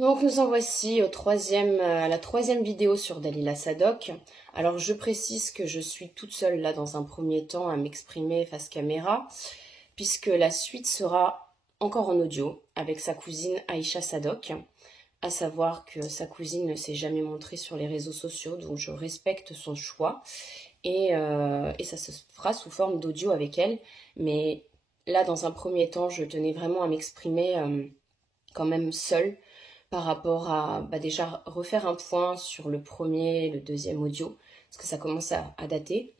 Donc nous en voici à la troisième vidéo sur Dalila Sadok. Alors je précise que je suis toute seule là dans un premier temps à m'exprimer face caméra, puisque la suite sera encore en audio avec sa cousine Aïcha Sadok. À savoir que sa cousine ne s'est jamais montrée sur les réseaux sociaux, donc je respecte son choix. Et ça se fera sous forme d'audio avec elle. Mais là, dans un premier temps, je tenais vraiment à m'exprimer quand même seule par rapport à déjà refaire un point sur le premier et le deuxième audio, parce que ça commence à dater.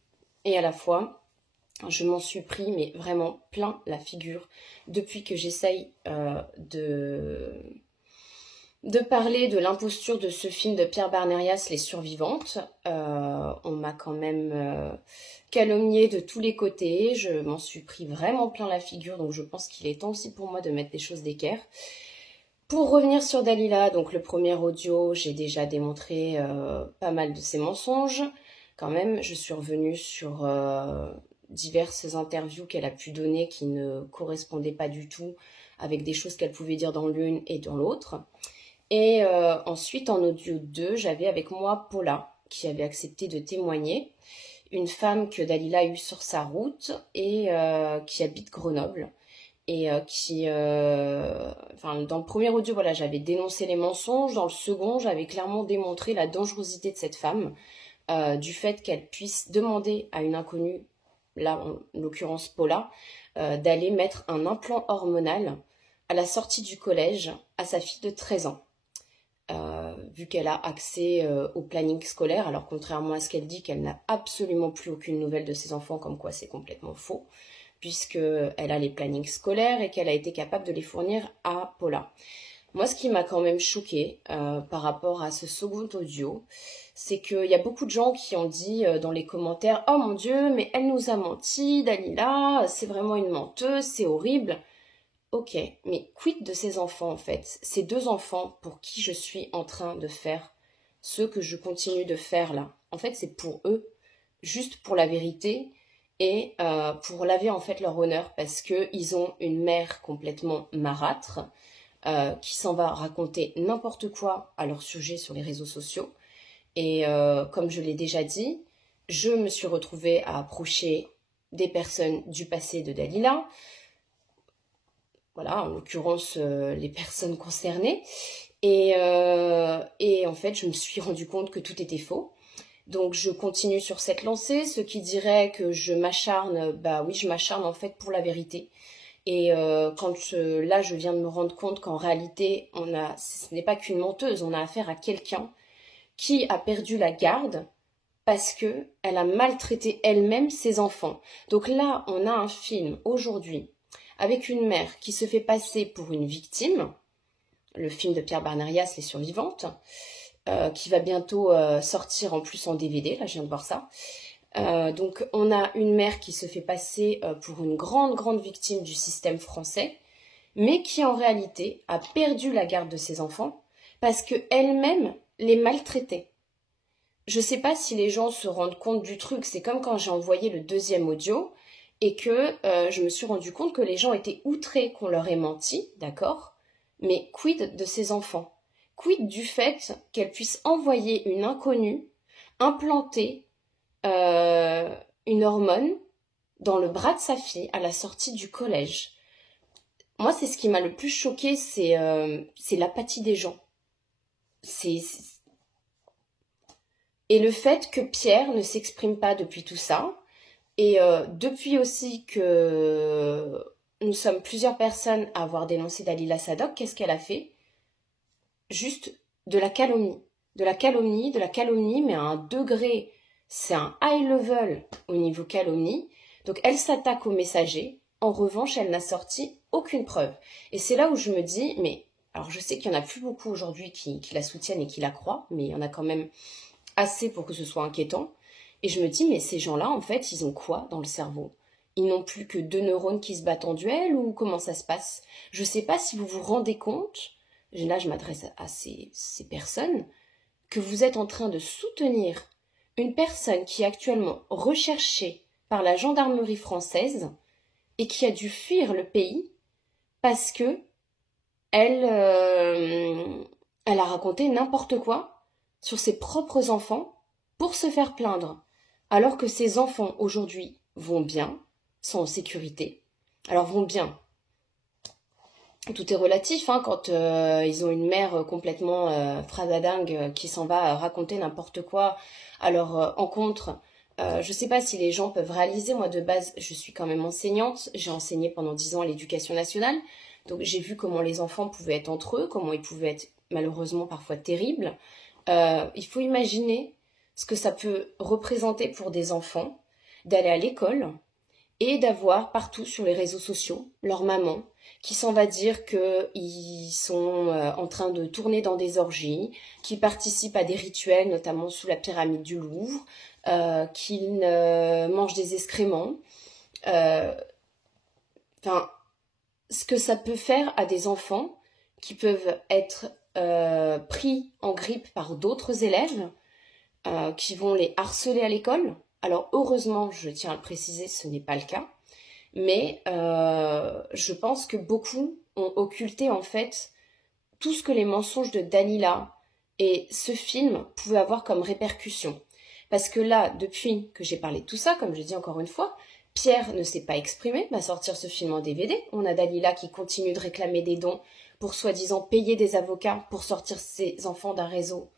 Et à la fois, je m'en suis pris, mais vraiment plein la figure, depuis que j'essaye de parler de l'imposture de ce film de Pierre Barnérias, Les Survivantes. On m'a quand même calomnié de tous les côtés, je m'en suis pris vraiment plein la figure, donc je pense qu'il est temps aussi pour moi de mettre des choses d'équerre. Pour revenir sur Dalila, donc le premier audio, j'ai déjà démontré pas mal de ses mensonges. Quand même, je suis revenue sur diverses interviews qu'elle a pu donner qui ne correspondaient pas du tout avec des choses qu'elle pouvait dire dans l'une et dans l'autre. Et ensuite, en audio 2, j'avais avec moi Paula, qui avait accepté de témoigner, une femme que Dalila a eue sur sa route et qui habite Grenoble. Et dans le premier audio, voilà, j'avais dénoncé les mensonges. Dans le second, j'avais clairement démontré la dangerosité de cette femme, du fait qu'elle puisse demander à une inconnue, là en l'occurrence Paula, d'aller mettre un implant hormonal à la sortie du collège à sa fille de 13 ans. Vu qu'elle a accès au planning scolaire, alors contrairement à ce qu'elle dit, qu'elle n'a absolument plus aucune nouvelle de ses enfants, comme quoi c'est complètement faux, puisqu'elle a les plannings scolaires et qu'elle a été capable de les fournir à Paula. Moi, ce qui m'a quand même choquée par rapport à ce second audio, c'est qu'il y a beaucoup de gens qui ont dit dans les commentaires « Oh mon Dieu, mais elle nous a menti, Dalila, c'est vraiment une menteuse, c'est horrible ». Ok, mais quid de ces enfants en fait? Ces deux enfants pour qui je suis en train de faire ce que je continue de faire là. En fait, c'est pour eux, juste pour la vérité et pour laver en fait leur honneur parce qu'ils ont une mère complètement marâtre qui s'en va raconter n'importe quoi à leur sujet sur les réseaux sociaux. Et comme je l'ai déjà dit, je me suis retrouvée à approcher des personnes du passé de Dalila, voilà, en l'occurrence les personnes concernées. Et en fait, je me suis rendu compte que tout était faux. Donc je continue sur cette lancée. Ceux qui diraient que je m'acharne, bah oui, je m'acharne en fait pour la vérité. Et là, je viens de me rendre compte qu'en réalité, ce n'est pas qu'une menteuse, on a affaire à quelqu'un qui a perdu la garde parce que elle a maltraité elle-même ses enfants. Donc là, on a un film aujourd'hui avec une mère qui se fait passer pour une victime, le film de Pierre Barnérias, Les Survivantes, qui va bientôt sortir en plus en DVD, là je viens de voir ça. Donc on a une mère qui se fait passer pour une grande victime du système français, mais qui en réalité a perdu la garde de ses enfants parce qu'elle-même les maltraitait. Je ne sais pas si les gens se rendent compte du truc, c'est comme quand j'ai envoyé le deuxième audio et que je me suis rendu compte que les gens étaient outrés qu'on leur ait menti, d'accord? Mais quid de ces enfants? Quid du fait qu'elle puisse envoyer une inconnue implanter une hormone dans le bras de sa fille à la sortie du collège? Moi, c'est ce qui m'a le plus choqué, c'est l'apathie des gens. Et le fait que Pierre ne s'exprime pas depuis tout ça, et depuis aussi que nous sommes plusieurs personnes à avoir dénoncé Dalila Sadok, qu'est-ce qu'elle a fait? Juste de la calomnie. De la calomnie, mais à un degré, c'est un high level au niveau calomnie. Donc elle s'attaque au messager. En revanche, elle n'a sorti aucune preuve. Et c'est là où je me dis, mais alors je sais qu'il n'y en a plus beaucoup aujourd'hui qui la soutiennent et qui la croient, mais il y en a quand même assez pour que ce soit inquiétant. Et je me dis, mais ces gens-là, en fait, ils ont quoi dans le cerveau? Ils n'ont plus que 2 neurones qui se battent en duel ou comment ça se passe? Je ne sais pas si vous vous rendez compte, là je m'adresse à ces personnes, que vous êtes en train de soutenir une personne qui est actuellement recherchée par la gendarmerie française et qui a dû fuir le pays parce que elle elle a raconté n'importe quoi sur ses propres enfants pour se faire plaindre. Alors que ses enfants aujourd'hui vont bien, sont en sécurité. Alors vont bien. Tout est relatif hein, quand ils ont une mère complètement frasadingue qui s'en va raconter n'importe quoi à leur encontre. Je sais pas si les gens peuvent réaliser, moi de base je suis quand même enseignante, j'ai enseigné pendant 10 ans à l'éducation nationale, donc j'ai vu comment les enfants pouvaient être entre eux, comment ils pouvaient être malheureusement parfois terribles. Il faut imaginer ce que ça peut représenter pour des enfants d'aller à l'école et d'avoir partout sur les réseaux sociaux leur maman qui s'en va dire qu'ils sont en train de tourner dans des orgies, qu'ils participent à des rituels, notamment sous la pyramide du Louvre, qu'ils mangent des excréments. Euh, Enfin, ce que ça peut faire à des enfants qui peuvent être pris en grippe par d'autres élèves qui vont les harceler à l'école. Alors heureusement, je tiens à le préciser, ce n'est pas le cas. Mais je pense que beaucoup ont occulté en fait tout ce que les mensonges de Dalila et ce film pouvaient avoir comme répercussion. Parce que là, depuis que j'ai parlé de tout ça, comme je dis encore une fois, Pierre ne s'est pas exprimé, va sortir ce film en DVD. On a Dalila qui continue de réclamer des dons pour soi-disant payer des avocats pour sortir ses enfants d'un réseau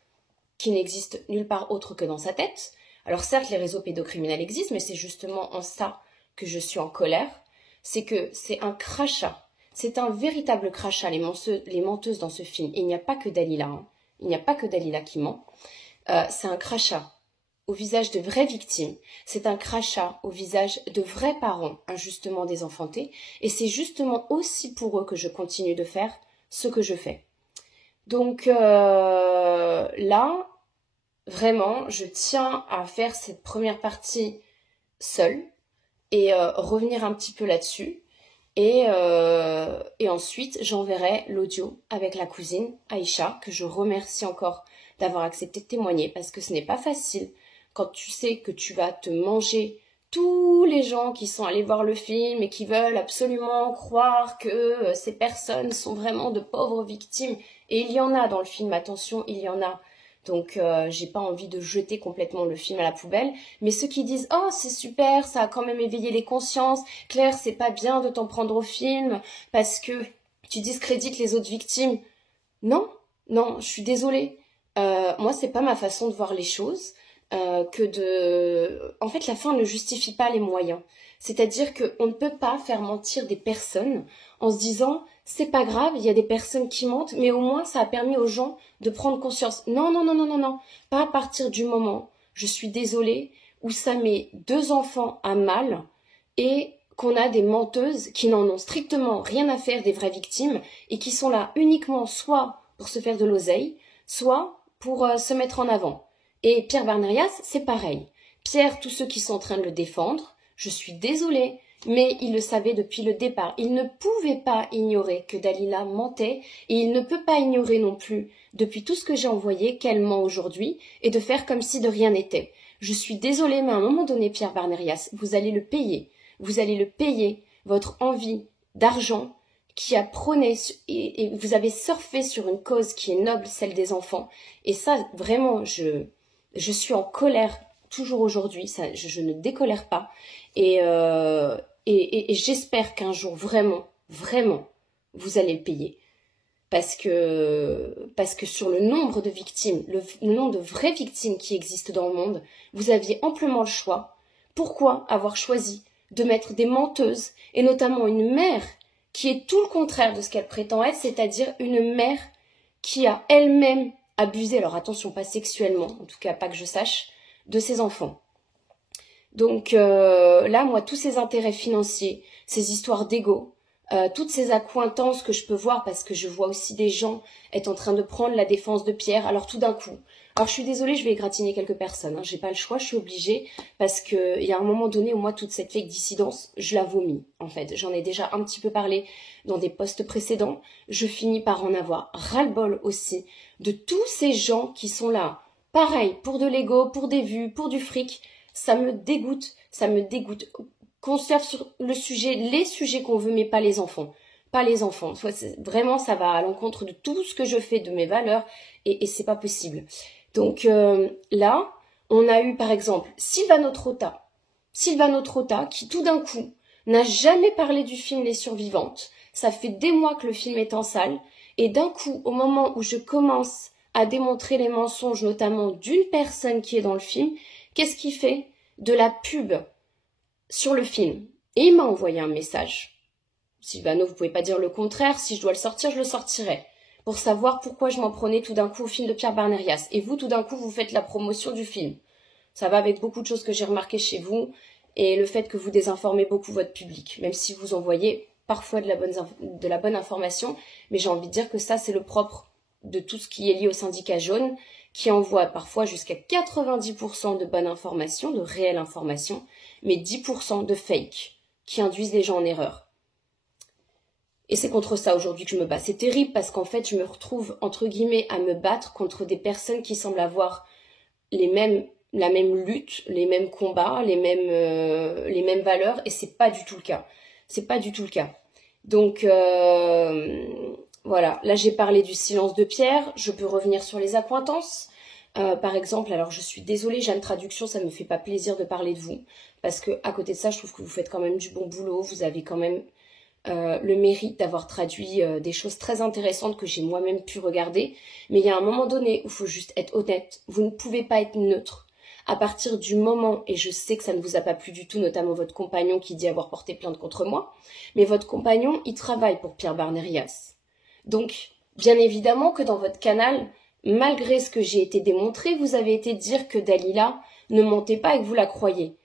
qui n'existe nulle part autre que dans sa tête. Alors certes, les réseaux pédocriminels existent, mais c'est justement en ça que je suis en colère. C'est que c'est un crachat. C'est un véritable crachat, les menteuses dans ce film. Et il n'y a pas que Dalila. Hein. Il n'y a pas que Dalila qui ment. C'est un crachat au visage de vraies victimes. C'est un crachat au visage de vrais parents injustement désenfantés. Et c'est justement aussi pour eux que je continue de faire ce que je fais. Donc là, vraiment, je tiens à faire cette première partie seule et revenir un petit peu là-dessus. Et ensuite, j'enverrai l'audio avec la cousine Aïcha, que je remercie encore d'avoir accepté de témoigner, parce que ce n'est pas facile quand tu sais que tu vas te manger tous les gens qui sont allés voir le film et qui veulent absolument croire que ces personnes sont vraiment de pauvres victimes. Et il y en a dans le film, attention, il y en a. Donc j'ai pas envie de jeter complètement le film à la poubelle, mais ceux qui disent oh c'est super, ça a quand même éveillé les consciences, Claire c'est pas bien de t'en prendre au film parce que tu discrédites les autres victimes. Non, non, je suis désolée. Moi c'est pas ma façon de voir les choses. En fait, la fin ne justifie pas les moyens. C'est-à-dire qu'on ne peut pas faire mentir des personnes en se disant c'est pas grave, il y a des personnes qui mentent, mais au moins ça a permis aux gens de prendre conscience. Non, non, non, non, non, non. Pas à partir du moment, je suis désolée, où ça met 2 enfants à mal et qu'on a des menteuses qui n'en ont strictement rien à faire des vraies victimes et qui sont là uniquement soit pour se faire de l'oseille, soit pour se mettre en avant. Et Pierre Barnerias, c'est pareil. Pierre, tous ceux qui sont en train de le défendre, je suis désolée, mais il le savait depuis le départ. Il ne pouvait pas ignorer que Dalila mentait et il ne peut pas ignorer non plus, depuis tout ce que j'ai envoyé, qu'elle ment aujourd'hui et de faire comme si de rien n'était. Je suis désolée, mais à un moment donné, Pierre Barnerias, vous allez le payer. Vous allez le payer, votre envie d'argent qui a prôné et vous avez surfé sur une cause qui est noble, celle des enfants. Et ça, vraiment, je suis en colère toujours aujourd'hui, je ne décolère pas. Et j'espère qu'un jour, vraiment, vraiment, vous allez le payer. Parce que sur le nombre de victimes, le nombre de vraies victimes qui existent dans le monde, vous aviez amplement le choix. Pourquoi avoir choisi de mettre des menteuses, et notamment une mère qui est tout le contraire de ce qu'elle prétend être, c'est-à-dire une mère qui a elle-même abusé, alors attention, pas sexuellement, en tout cas pas que je sache, de ses enfants. Donc là, moi, tous ces intérêts financiers, ces histoires d'ego, toutes ces accointances que je peux voir, parce que je vois aussi des gens être en train de prendre la défense de Pierre, alors tout d'un coup. Alors je suis désolée, je vais égratigner quelques personnes, hein, j'ai pas le choix, je suis obligée, parce que il y a un moment donné où moi, toute cette fake dissidence, je la vomis, en fait. J'en ai déjà un petit peu parlé dans des posts précédents, je finis par en avoir ras-le-bol aussi, de tous ces gens qui sont là, pareil, pour de l'ego, pour des vues, pour du fric, ça me dégoûte, ça me dégoûte. Qu'on surfe sur le sujet, les sujets qu'on veut, mais pas les enfants. pas les enfants. Vraiment, ça va à l'encontre de tout ce que je fais, de mes valeurs, et c'est pas possible. Donc là, on a eu par exemple Silvano Trotta, qui tout d'un coup n'a jamais parlé du film Les Survivantes. Ça fait des mois que le film est en salle, et d'un coup, au moment où je commence à démontrer les mensonges, notamment d'une personne qui est dans le film, qu'est-ce qu'il fait? De la pub sur le film. Et il m'a envoyé un message. Silvano, vous pouvez pas dire le contraire, si je dois le sortir, je le sortirai. Pour savoir pourquoi je m'en prenais tout d'un coup au film de Pierre Barnérias. Et vous, tout d'un coup, vous faites la promotion du film. Ça va avec beaucoup de choses que j'ai remarquées chez vous, et le fait que vous désinformez beaucoup votre public, même si vous envoyez parfois de la bonne information, mais j'ai envie de dire que ça, c'est le propre de tout ce qui est lié au syndicat jaune, qui envoie parfois jusqu'à 90% de bonnes informations, de réelles informations, mais 10% de fake, qui induisent les gens en erreur. Et c'est contre ça aujourd'hui que je me bats. C'est terrible parce qu'en fait, je me retrouve, entre guillemets, à me battre contre des personnes qui semblent avoir la même lutte, les mêmes combats, les mêmes valeurs, et c'est pas du tout le cas. C'est pas du tout le cas. Donc, voilà. Là, j'ai parlé du silence de Pierre. Je peux revenir sur les accointances. Par exemple, alors je suis désolée, Jeanne Traduction, ça me fait pas plaisir de parler de vous. Parce que à côté de ça, je trouve que vous faites quand même du bon boulot. Vous avez quand même le mérite d'avoir traduit des choses très intéressantes que j'ai moi-même pu regarder. Mais il y a un moment donné où il faut juste être honnête. Vous ne pouvez pas être neutre. À partir du moment, et je sais que ça ne vous a pas plu du tout, notamment votre compagnon qui dit avoir porté plainte contre moi, mais votre compagnon, il travaille pour Pierre Barnérias. Donc, bien évidemment que dans votre canal, malgré ce que j'ai été démontré, vous avez été dire que Dalila ne mentait pas et que vous la croyez.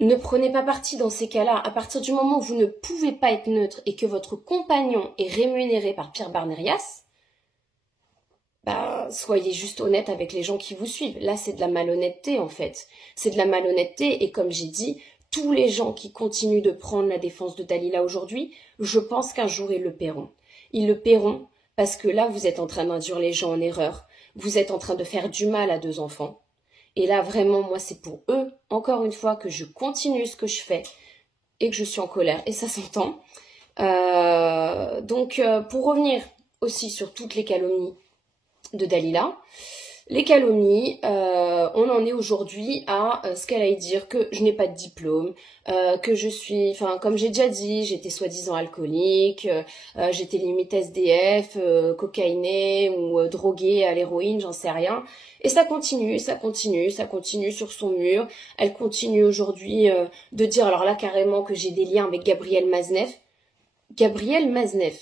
Ne prenez pas parti dans ces cas-là. À partir du moment où vous ne pouvez pas être neutre et que votre compagnon est rémunéré par Pierre Barnérias, soyez juste honnête avec les gens qui vous suivent. Là, c'est de la malhonnêteté, en fait. C'est de la malhonnêteté, et comme j'ai dit, tous les gens qui continuent de prendre la défense de Dalila aujourd'hui, je pense qu'un jour, ils le paieront. Ils le paieront parce que là, vous êtes en train d'induire les gens en erreur. Vous êtes en train de faire du mal à 2 enfants. Et là, vraiment, moi, c'est pour eux, encore une fois, que je continue ce que je fais et que je suis en colère. Et ça s'entend. Donc, pour revenir aussi sur toutes les calomnies de Dalila, les calomnies, on en est aujourd'hui à ce qu'elle aille dire que je n'ai pas de diplôme, que je suis, enfin comme j'ai déjà dit, j'étais soi-disant alcoolique, j'étais limite SDF, cocaïnée ou droguée à l'héroïne, j'en sais rien. Et ça continue sur son mur. Elle continue aujourd'hui de dire, alors là carrément, que j'ai des liens avec Gabriel Maznev. Gabriel Maznev,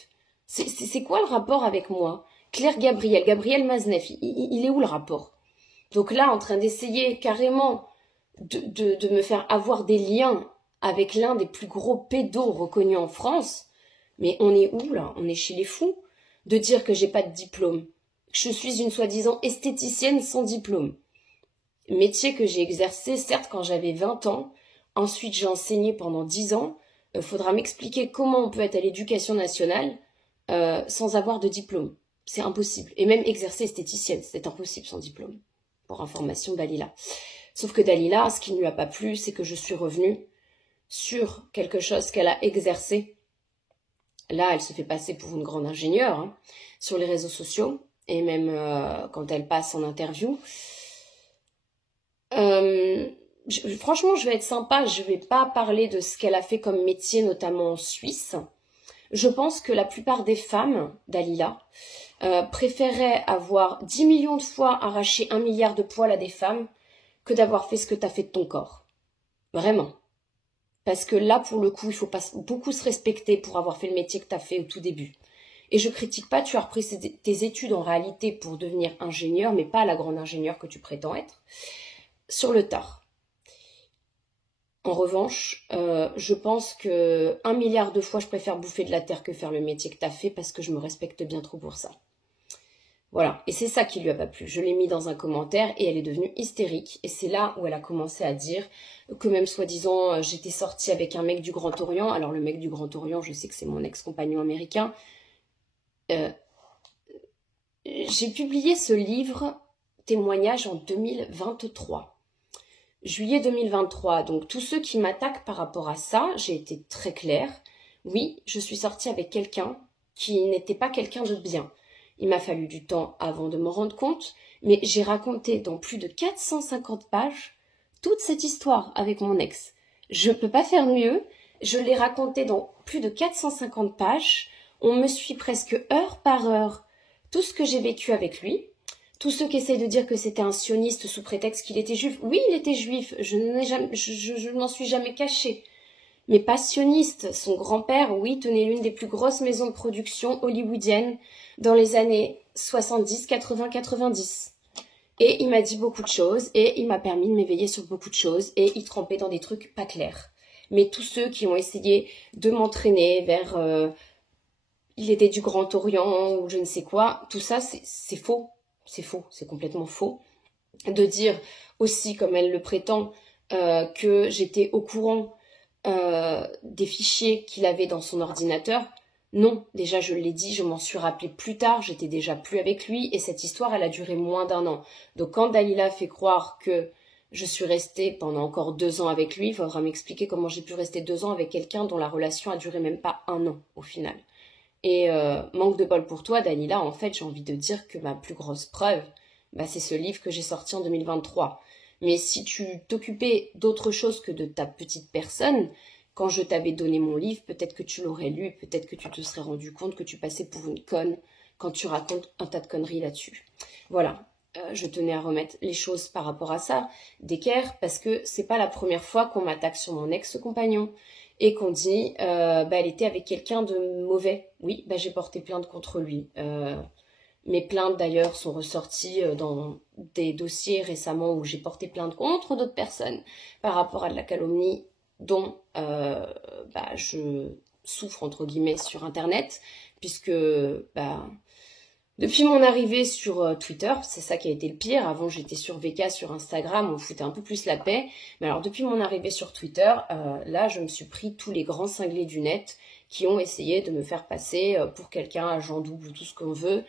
c'est quoi le rapport avec moi? Claire Gabriel Maznev, il est où le rapport? Donc là, en train d'essayer carrément de me faire avoir des liens avec l'un des plus gros pédos reconnus en France, mais on est où là? On est chez les fous? De dire que j'ai pas de diplôme. Je suis une soi-disant esthéticienne sans diplôme. Métier que j'ai exercé, certes, quand j'avais 20 ans. Ensuite, j'ai enseigné pendant 10 ans. Faudra m'expliquer comment on peut être à l'éducation nationale sans avoir de diplôme. C'est impossible. Et même exercer esthéticienne, c'est impossible sans diplôme. Pour information, Dalila. Sauf que Dalila, ce qui ne lui a pas plu, c'est que je suis revenue sur quelque chose qu'elle a exercé. Là, elle se fait passer pour une grande ingénieure sur les réseaux sociaux, et même quand elle passe en interview. Franchement, je vais être sympa, je vais pas parler de ce qu'elle a fait comme métier, notamment en Suisse. Je pense que la plupart des femmes, Dalila, préféraient avoir 10 millions de fois arraché 1 milliard de poils à des femmes que d'avoir fait ce que tu as fait de ton corps. Vraiment. Parce que là, pour le coup, il faut pas beaucoup se respecter pour avoir fait le métier que tu as fait au tout début. Et je critique pas, tu as repris tes études en réalité pour devenir ingénieur, mais pas la grande ingénieure que tu prétends être, sur le tard. En revanche, je pense que 1 milliard de fois, je préfère bouffer de la terre que faire le métier que tu as fait parce que je me respecte bien trop pour ça. Voilà, et c'est ça qui lui a pas plu. Je l'ai mis dans un commentaire et elle est devenue hystérique. Et c'est là où elle a commencé à dire que même soi-disant, j'étais sortie avec un mec du Grand Orient. Alors le mec du Grand Orient, je sais que c'est mon ex-compagnon américain. J'ai publié ce livre, témoignage, en 2023. Juillet 2023, donc tous ceux qui m'attaquent par rapport à ça, j'ai été très claire. Oui, je suis sortie avec quelqu'un qui n'était pas quelqu'un de bien. Il m'a fallu du temps avant de m'en rendre compte, mais j'ai raconté dans plus de 450 pages toute cette histoire avec mon ex. Je ne peux pas faire mieux. Je l'ai raconté dans plus de 450 pages. On me suit presque heure par heure tout ce que j'ai vécu avec lui. Tous ceux qui essayent de dire que c'était un sioniste sous prétexte qu'il était juif. Oui, il était juif. Je ne m'en suis jamais cachée. Mais pas sioniste. Son grand-père, oui, tenait l'une des plus grosses maisons de production hollywoodiennes dans les années 70, 80, 90. Et il m'a dit beaucoup de choses, et il m'a permis de m'éveiller sur beaucoup de choses, et il trempait dans des trucs pas clairs. Mais tous ceux qui ont essayé de m'entraîner vers il était du Grand Orient ou je ne sais quoi, tout ça c'est faux. C'est faux, c'est complètement faux. De dire aussi, comme elle le prétend, que j'étais au courant des fichiers qu'il avait dans son ordinateur. Non, déjà je l'ai dit, je m'en suis rappelé plus tard, j'étais déjà plus avec lui et cette histoire elle a duré moins d'1 an. Donc quand Dalila fait croire que je suis restée pendant encore 2 ans avec lui, il faudra m'expliquer comment j'ai pu rester 2 ans avec quelqu'un dont la relation a duré même pas 1 an au final. Et manque de bol pour toi Dalila, en fait j'ai envie de dire que ma plus grosse preuve, c'est ce livre que j'ai sorti en 2023. Mais si tu t'occupais d'autre chose que de ta petite personne, quand je t'avais donné mon livre, peut-être que tu l'aurais lu, peut-être que tu te serais rendu compte que tu passais pour une conne quand tu racontes un tas de conneries là-dessus. Voilà, je tenais à remettre les choses par rapport à ça d'équerre, parce que c'est pas la première fois qu'on m'attaque sur mon ex-compagnon et qu'on dit elle était avec quelqu'un de mauvais. Oui, j'ai porté plainte contre lui. Mes plaintes d'ailleurs sont ressorties dans des dossiers récemment où j'ai porté plainte contre d'autres personnes par rapport à de la calomnie dont je souffre entre guillemets sur internet, puisque depuis mon arrivée sur Twitter, c'est ça qui a été le pire. Avant j'étais sur VK, sur Instagram, on foutait un peu plus la paix. Mais alors depuis mon arrivée sur Twitter, là je me suis pris tous les grands cinglés du net qui ont essayé de me faire passer pour quelqu'un, agent double ou tout ce qu'on veut.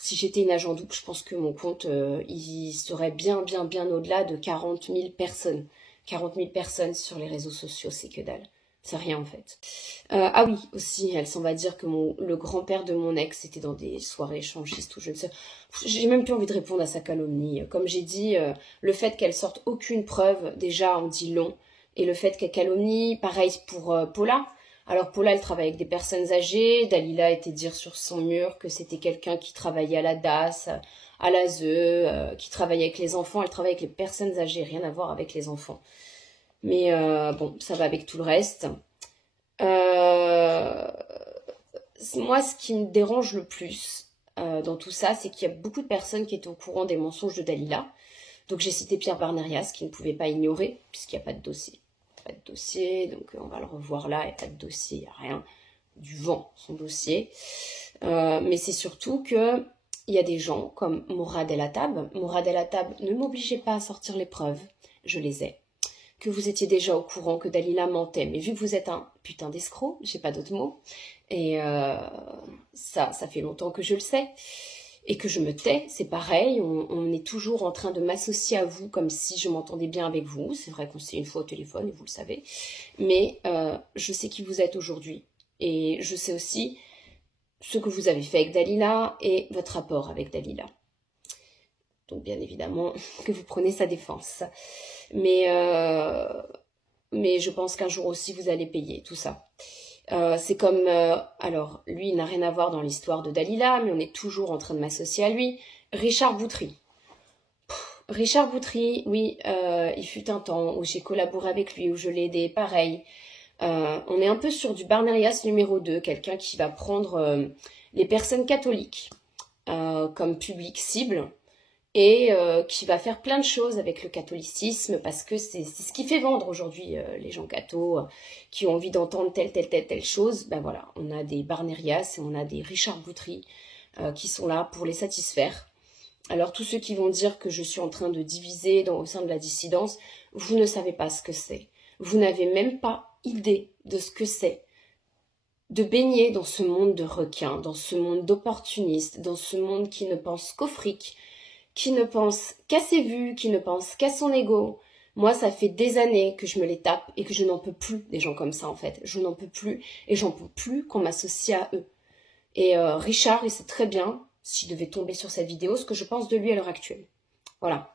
Si j'étais une agent double, je pense que mon compte, il serait bien au-delà de 40 000 personnes. 40 000 personnes sur les réseaux sociaux, c'est que dalle. C'est rien en fait. Ah oui, aussi, elle s'en va dire que le grand-père de mon ex était dans des soirées échangistes ou je ne sais. J'ai même plus envie de répondre à sa calomnie. Comme j'ai dit, le fait qu'elle sorte aucune preuve, déjà, en dit long. Et le fait qu'elle calomnie, pareil pour Paula. Alors Paula, elle travaille avec des personnes âgées. Dalila était dire sur son mur que c'était quelqu'un qui travaillait à la DAS, à l'ASE, qui travaillait avec les enfants. Elle travaille avec les personnes âgées, rien à voir avec les enfants. Mais bon, ça va avec tout le reste. Moi, ce qui me dérange le plus dans tout ça, c'est qu'il y a beaucoup de personnes qui étaient au courant des mensonges de Dalila. Donc j'ai cité Pierre Barnerias, qui ne pouvait pas ignorer, puisqu'il n'y a pas de dossier. Pas de dossier, donc on va le revoir là, il n'y a pas de dossier, il n'y a rien. Du vent, son dossier. Mais c'est surtout que il y a des gens comme Mourad El Attab. Mourad El Attab, ne m'obligez pas à sortir les preuves, je les ai. Que vous étiez déjà au courant que Dalila mentait, mais vu que vous êtes un putain d'escroc, j'ai pas d'autre mot, et ça fait longtemps que je le sais, et que je me tais, c'est pareil, on est toujours en train de m'associer à vous comme si je m'entendais bien avec vous, c'est vrai qu'on s'est une fois au téléphone, et vous le savez, mais je sais qui vous êtes aujourd'hui, et je sais aussi ce que vous avez fait avec Dalila, et votre rapport avec Dalila. Donc bien évidemment que vous prenez sa défense. Mais je pense qu'un jour aussi vous allez payer tout ça. C'est comme, alors lui il n'a rien à voir dans l'histoire de Dalila, mais on est toujours en train de m'associer à lui. Richard Boutry. Richard Boutry, oui, il fut un temps où j'ai collaboré avec lui, où je l'ai aidé, pareil. On est un peu sur du Barnerias numéro 2, quelqu'un qui va prendre les personnes catholiques comme public cible, et qui va faire plein de choses avec le catholicisme, parce que c'est ce qui fait vendre aujourd'hui les gens cathos qui ont envie d'entendre telle chose. Voilà, on a des Barnerias et on a des Richard Boutry qui sont là pour les satisfaire. Alors tous ceux qui vont dire que je suis en train de diviser au sein de la dissidence, vous ne savez pas ce que c'est. Vous n'avez même pas idée de ce que c'est de baigner dans ce monde de requins, dans ce monde d'opportunistes, dans ce monde qui ne pense qu'au fric, qui ne pense qu'à ses vues, qui ne pense qu'à son ego, Moi, ça fait des années que je me les tape et que je n'en peux plus des gens comme ça, en fait. Je n'en peux plus et j'en peux plus qu'on m'associe à eux. Et Richard, il sait très bien, s'il devait tomber sur cette vidéo, ce que je pense de lui à l'heure actuelle. Voilà.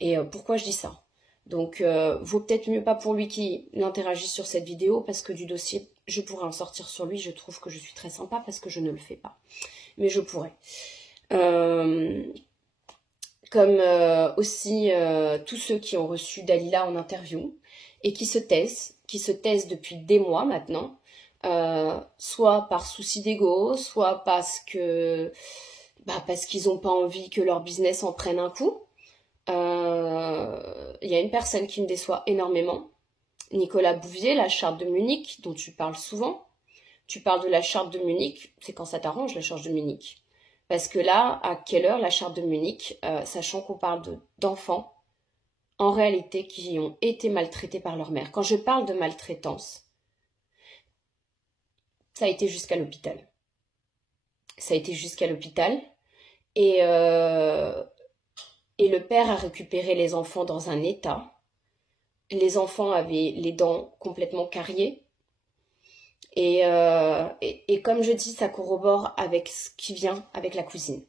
Et pourquoi je dis ça? Donc, vaut peut-être mieux pas pour lui qu'il interagisse sur cette vidéo, parce que du dossier, je pourrais en sortir sur lui. Je trouve que je suis très sympa parce que je ne le fais pas. Mais je pourrais. Comme aussi tous ceux qui ont reçu Dalila en interview et qui se taisent depuis des mois maintenant, soit par souci d'ego, soit parce qu'ils n'ont pas envie que leur business en prenne un coup. Il y a une personne qui me déçoit énormément, Nicolas Bouvier, la charte de Munich, dont tu parles souvent. Tu parles de la charte de Munich, c'est quand ça t'arrange, la charte de Munich. Parce que là, à quelle heure la charte de Munich, sachant qu'on parle d'enfants, en réalité, qui ont été maltraités par leur mère. Quand je parle de maltraitance, ça a été jusqu'à l'hôpital. Ça a été jusqu'à l'hôpital. Et le père a récupéré les enfants dans un état. Les enfants avaient les dents complètement cariées. Et comme je dis, ça corrobore avec ce qui vient avec la cousine.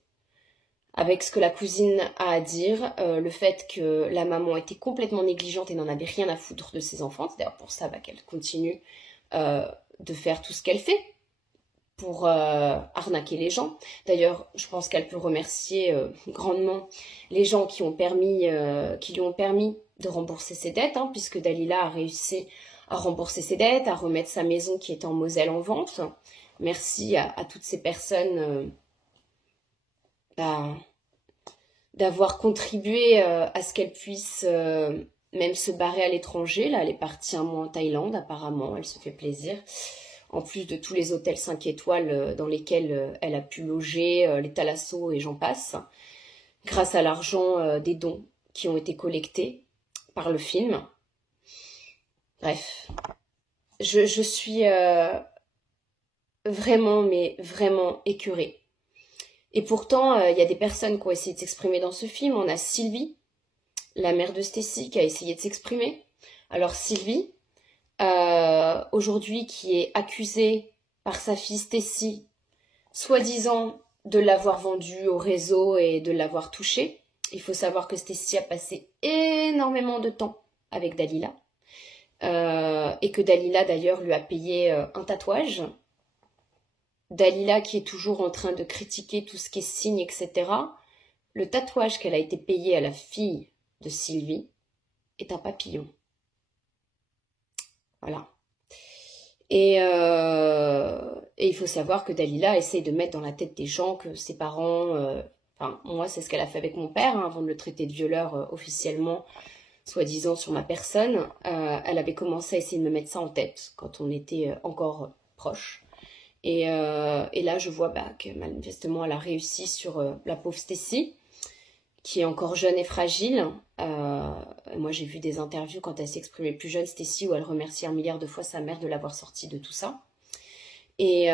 Avec ce que la cousine a à dire, le fait que la maman était complètement négligente et n'en avait rien à foutre de ses enfants. C'est d'ailleurs pour ça qu'elle continue de faire tout ce qu'elle fait pour arnaquer les gens. D'ailleurs, je pense qu'elle peut remercier grandement les gens qui lui ont permis de rembourser ses dettes, hein, puisque Dalila a réussi à rembourser ses dettes, à remettre sa maison qui était en Moselle en vente. Merci à toutes ces personnes d'avoir contribué à ce qu'elle puisse même se barrer à l'étranger. Là, elle est partie un mois en Thaïlande, apparemment, elle se fait plaisir. En plus de tous les hôtels 5 étoiles dans lesquels elle a pu loger, les Thalasso et j'en passe, grâce à l'argent des dons qui ont été collectés par le film. Bref, je suis vraiment, mais vraiment écœurée. Et pourtant, il y a des personnes qui ont essayé de s'exprimer dans ce film. On a Sylvie, la mère de Stacy, qui a essayé de s'exprimer. Alors Sylvie, aujourd'hui, qui est accusée par sa fille Stacy, soi-disant de l'avoir vendue au réseau et de l'avoir touchée. Il faut savoir que Stacy a passé énormément de temps avec Dalila. Et que Dalila, d'ailleurs, lui a payé un tatouage. Dalila qui est toujours en train de critiquer tout ce qui est signe, etc. Le tatouage qu'elle a été payé à la fille de Sylvie est un papillon. Voilà. Et il faut savoir que Dalila essaye de mettre dans la tête des gens que ses parents... Enfin, moi, c'est ce qu'elle a fait avec mon père, hein, avant de le traiter de violeur officiellement, soi-disant sur ma personne. Elle avait commencé à essayer de me mettre ça en tête quand on était encore proches. Et là, je vois que manifestement, elle a réussi sur la pauvre Stacy, qui est encore jeune et fragile. Moi, j'ai vu des interviews quand elle s'exprimait plus jeune, Stacy, où elle remercie 1 milliard de fois sa mère de l'avoir sortie de tout ça. Et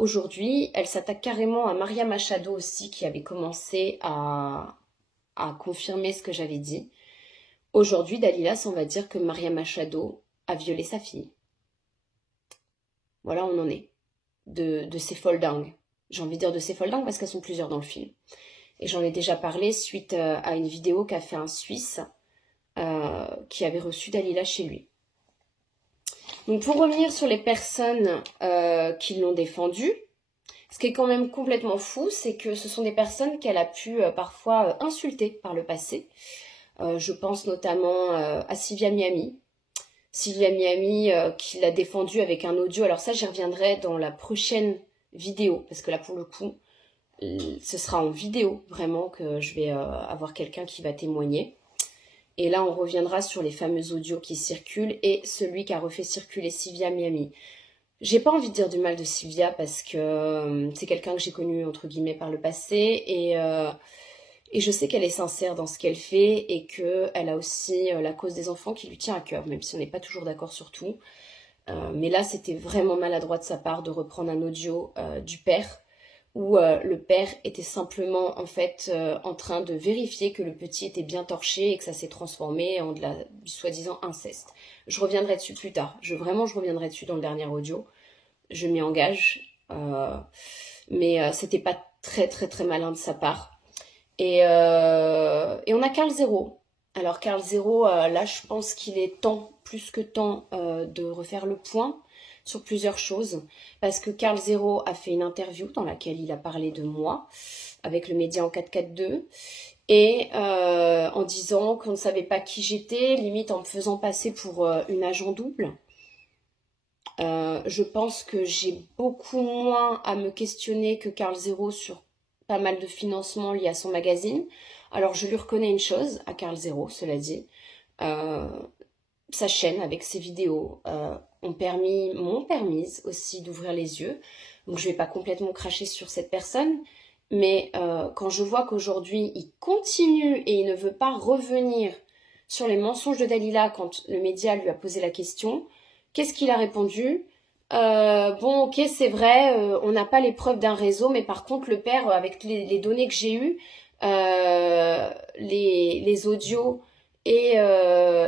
aujourd'hui, elle s'attaque carrément à Maria Machado aussi, qui avait commencé à confirmer ce que j'avais dit. Aujourd'hui, Dalila s'en va dire que Maria Machado a violé sa fille. Voilà, on en est. De ces folles dingues. J'ai envie de dire de ces folles dingues parce qu'elles sont plusieurs dans le film. Et j'en ai déjà parlé suite à une vidéo qu'a fait un Suisse qui avait reçu Dalila chez lui. Donc pour revenir sur les personnes qui l'ont défendue, ce qui est quand même complètement fou, c'est que ce sont des personnes qu'elle a pu parfois insulter par le passé. Je pense notamment à Sylvia Miami. Sylvia Miami qui l'a défendue avec un audio. Alors ça, j'y reviendrai dans la prochaine vidéo, parce que là, pour le coup, ce sera en vidéo, vraiment, que je vais avoir quelqu'un qui va témoigner. Et là, on reviendra sur les fameux audios qui circulent et celui qui a refait circuler Sylvia Miami. J'ai pas envie de dire du mal de Sylvia, parce que c'est quelqu'un que j'ai connu, entre guillemets, par le passé, et je sais qu'elle est sincère dans ce qu'elle fait et qu'elle a aussi la cause des enfants qui lui tient à cœur, même si on n'est pas toujours d'accord sur tout. Mais là, c'était vraiment maladroit de sa part de reprendre un audio du père où le père était simplement en fait en train de vérifier que le petit était bien torché et que ça s'est transformé en du soi-disant inceste. Je reviendrai dessus plus tard. Vraiment, je reviendrai dessus dans le dernier audio. Je m'y engage. Mais c'était pas très très très malin de sa part. Et on a Carl Zero. Alors Carl Zero, là je pense qu'il est temps, plus que temps, de refaire le point sur plusieurs choses. Parce que Carl Zero a fait une interview dans laquelle il a parlé de moi, avec le média en 442, et en disant qu'on ne savait pas qui j'étais, limite en me faisant passer pour une agent double. Je pense que j'ai beaucoup moins à me questionner que Carl Zero sur pas mal de financements liés à son magazine. Alors je lui reconnais une chose à Carl Zero, cela dit. Sa chaîne avec ses vidéos m'ont permis aussi d'ouvrir les yeux. Donc je vais pas complètement cracher sur cette personne. Mais quand je vois qu'aujourd'hui il continue et il ne veut pas revenir sur les mensonges de Dalila quand le média lui a posé la question, qu'est-ce qu'il a répondu? Bon, ok, c'est vrai, on n'a pas les preuves d'un réseau, mais par contre, le père, avec les données que j'ai eues, les audios et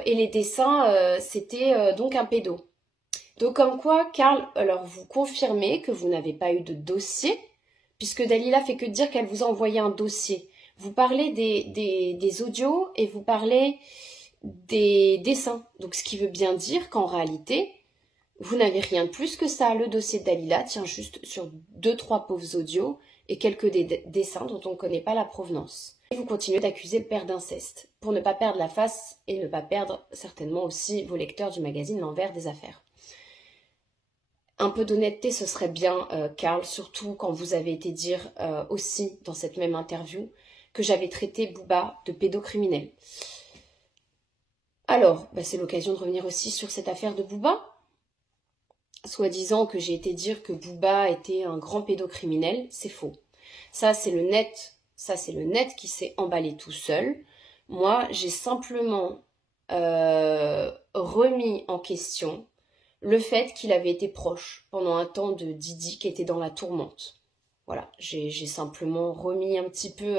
les dessins, c'était donc un pédo. Donc, comme quoi, Karl, alors vous confirmez que vous n'avez pas eu de dossier, puisque Dalila fait que dire qu'elle vous a envoyé un dossier. Vous parlez des audios et vous parlez des dessins. Donc, ce qui veut bien dire qu'en réalité, vous n'avez rien de plus que ça. Le dossier de Dalila tient juste sur 2-3 pauvres audios et quelques dessins dont on ne connaît pas la provenance. Et vous continuez d'accuser le père d'inceste, pour ne pas perdre la face et ne pas perdre certainement aussi vos lecteurs du magazine L'Envers des Affaires. Un peu d'honnêteté, ce serait bien, Karl, surtout quand vous avez été dire aussi dans cette même interview que j'avais traité Booba de pédocriminel. Alors, c'est l'occasion de revenir aussi sur cette affaire de Booba. Soi-disant que j'ai été dire que Booba était un grand pédocriminel, c'est faux. Ça, c'est le net qui s'est emballé tout seul. Moi, j'ai simplement remis en question le fait qu'il avait été proche pendant un temps de Didi qui était dans la tourmente. Voilà, j'ai simplement remis un petit peu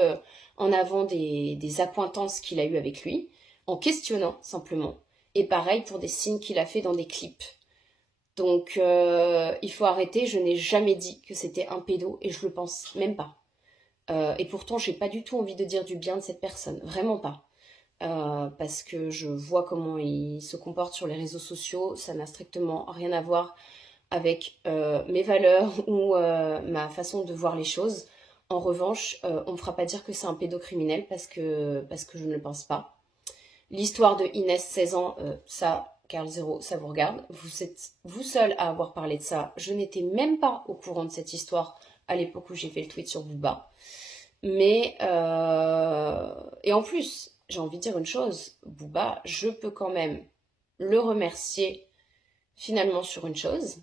en avant des accointances qu'il a eues avec lui, en questionnant simplement. Et pareil pour des signes qu'il a fait dans des clips. Donc, il faut arrêter, je n'ai jamais dit que c'était un pédo et je le pense même pas. Et pourtant, j'ai pas du tout envie de dire du bien de cette personne, vraiment pas. Parce que je vois comment il se comporte sur les réseaux sociaux, ça n'a strictement rien à voir avec mes valeurs ou ma façon de voir les choses. En revanche, on me fera pas dire que c'est un pédocriminel parce que je ne le pense pas. L'histoire de Inès, 16 ans, ça... Carl Zero, ça vous regarde. Vous êtes vous seul à avoir parlé de ça. Je n'étais même pas au courant de cette histoire à l'époque où j'ai fait le tweet sur Booba. Mais, et en plus, j'ai envie de dire une chose. Booba, je peux quand même le remercier finalement sur une chose.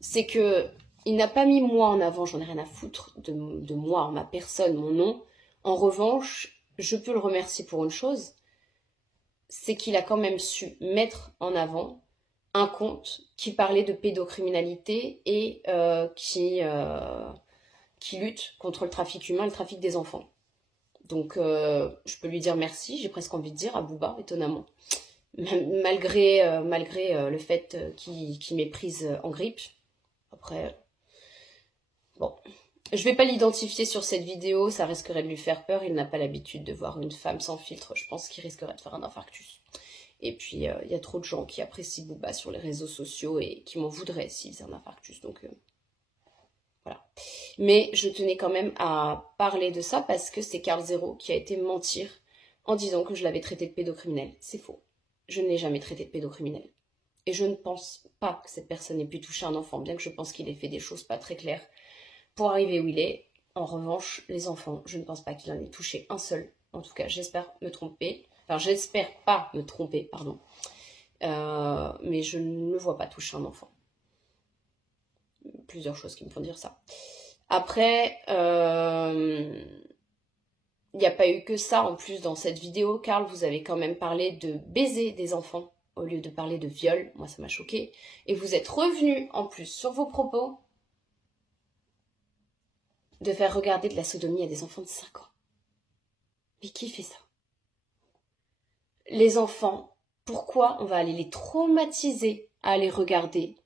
C'est que il n'a pas mis moi en avant, j'en ai rien à foutre de moi, ma personne, mon nom. En revanche, je peux le remercier pour une chose. C'est qu'il a quand même su mettre en avant un compte qui parlait de pédocriminalité et qui lutte contre le trafic humain et le trafic des enfants. Donc, je peux lui dire merci, j'ai presque envie de dire, à Booba, étonnamment. Malgré le fait qu'il m'ait prise en grippe. Après, bon... Je vais pas l'identifier sur cette vidéo, ça risquerait de lui faire peur. Il n'a pas l'habitude de voir une femme sans filtre. Je pense qu'il risquerait de faire un infarctus. Et puis, il y a trop de gens qui apprécient Booba sur les réseaux sociaux et qui m'en voudraient s'il faisait un infarctus. Donc, voilà. Mais je tenais quand même à parler de ça parce que c'est Carl Zero qui a été mentir en disant que je l'avais traité de pédocriminel. C'est faux. Je ne l'ai jamais traité de pédocriminel. Et je ne pense pas que cette personne ait pu toucher un enfant, bien que je pense qu'il ait fait des choses pas très claires pour arriver où il est. En revanche, les enfants, je ne pense pas qu'il en ait touché un seul. En tout cas, j'espère me tromper. Enfin, j'espère pas me tromper, pardon. Mais je ne le vois pas toucher un enfant. Plusieurs choses qui me font dire ça. Après, il n'y a pas eu que ça en plus dans cette vidéo. Karl, vous avez quand même parlé de baiser des enfants au lieu de parler de viol. Moi, ça m'a choquée. Et vous êtes revenu en plus sur vos propos de faire regarder de la sodomie à des enfants de 5 ans. Mais qui fait ça? Les enfants, pourquoi on va aller les traumatiser à aller regarder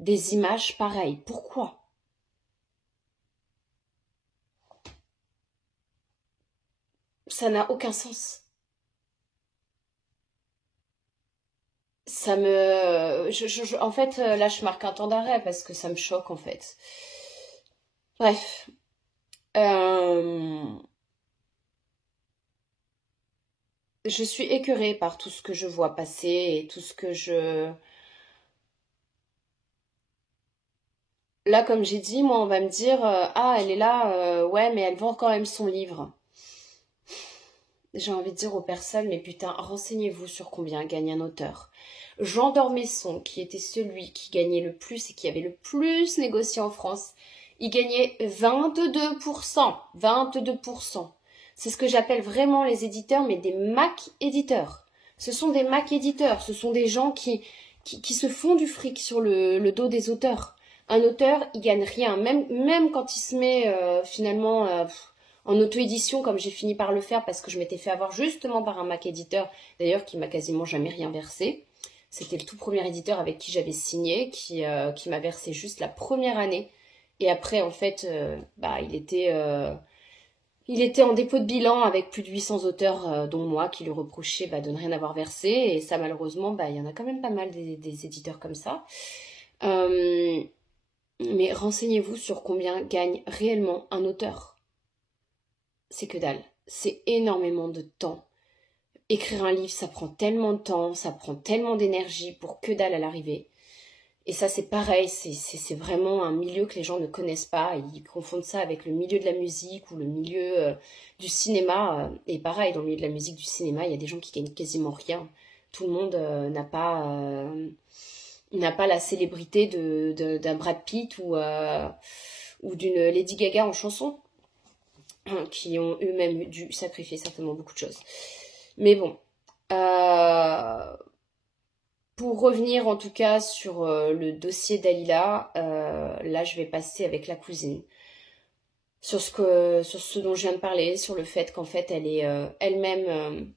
des images pareilles? Pourquoi? Ça n'a aucun sens. Ça me... en fait, là, je marque un temps d'arrêt parce que ça me choque, en fait. Bref. Je suis écœurée par tout ce que je vois passer et tout ce que je... Là, comme j'ai dit, moi, on va me dire, ah, elle est là, ouais, mais elle vend quand même son livre. J'ai envie de dire aux personnes, mais putain, renseignez-vous sur combien gagne un auteur. Jean d'Ormesson, qui était celui qui gagnait le plus et qui avait le plus négocié en France, il gagnait 22%. 22%. C'est ce que j'appelle vraiment les éditeurs, mais des Mac éditeurs. Ce sont des Mac éditeurs, ce sont des gens qui se font du fric sur le dos des auteurs. Un auteur, il gagne rien, même quand il se met finalement en auto-édition, comme j'ai fini par le faire parce que je m'étais fait avoir justement par un Mac éditeur, d'ailleurs qui m'a quasiment jamais rien versé. C'était le tout premier éditeur avec qui j'avais signé, qui m'a versé juste la première année. Et après, en fait, il était en dépôt de bilan avec plus de 800 auteurs, dont moi, qui lui reprochaient de ne rien avoir versé. Et ça, malheureusement, il y en a quand même pas mal des éditeurs comme ça. Mais renseignez-vous sur combien gagne réellement un auteur. C'est que dalle. C'est énormément de temps. Écrire un livre, ça prend tellement de temps, ça prend tellement d'énergie pour que dalle à l'arrivée. Et ça, c'est pareil, c'est vraiment un milieu que les gens ne connaissent pas. Ils confondent ça avec le milieu de la musique ou le milieu du cinéma. Et pareil, dans le milieu de la musique, du cinéma, il y a des gens qui gagnent quasiment rien. Tout le monde n'a pas la célébrité d'un Brad Pitt ou d'une Lady Gaga en chanson, qui ont eux-mêmes dû sacrifier certainement beaucoup de choses. Mais bon, pour revenir en tout cas sur le dossier Dalila, là je vais passer avec la cousine. Sur ce dont je viens de parler, sur le fait qu'en fait elle est elle-même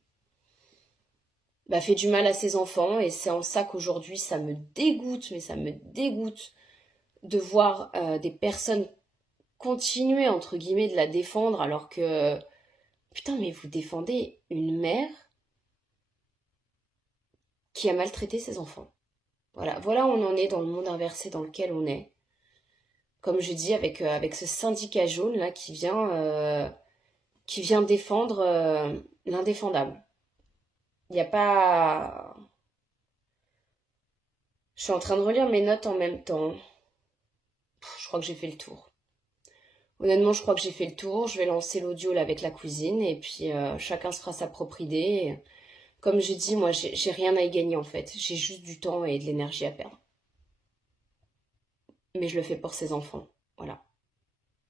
fait du mal à ses enfants, et c'est en ça qu'aujourd'hui ça me dégoûte, mais ça me dégoûte de voir des personnes continuer entre guillemets de la défendre alors que putain, mais vous défendez une mère qui a maltraité ses enfants. Voilà où on en est dans le monde inversé dans lequel on est. Comme je dis, avec ce syndicat jaune là qui vient défendre l'indéfendable. Il n'y a pas... Je suis en train de relire mes notes en même temps. Je crois que j'ai fait le tour. Honnêtement, je crois que j'ai fait le tour. Je vais lancer l'audio là avec la cousine et puis chacun se fera sa propre idée. Comme j'ai dit, moi, j'ai rien à y gagner en fait. J'ai juste du temps et de l'énergie à perdre. Mais je le fais pour ses enfants. Voilà.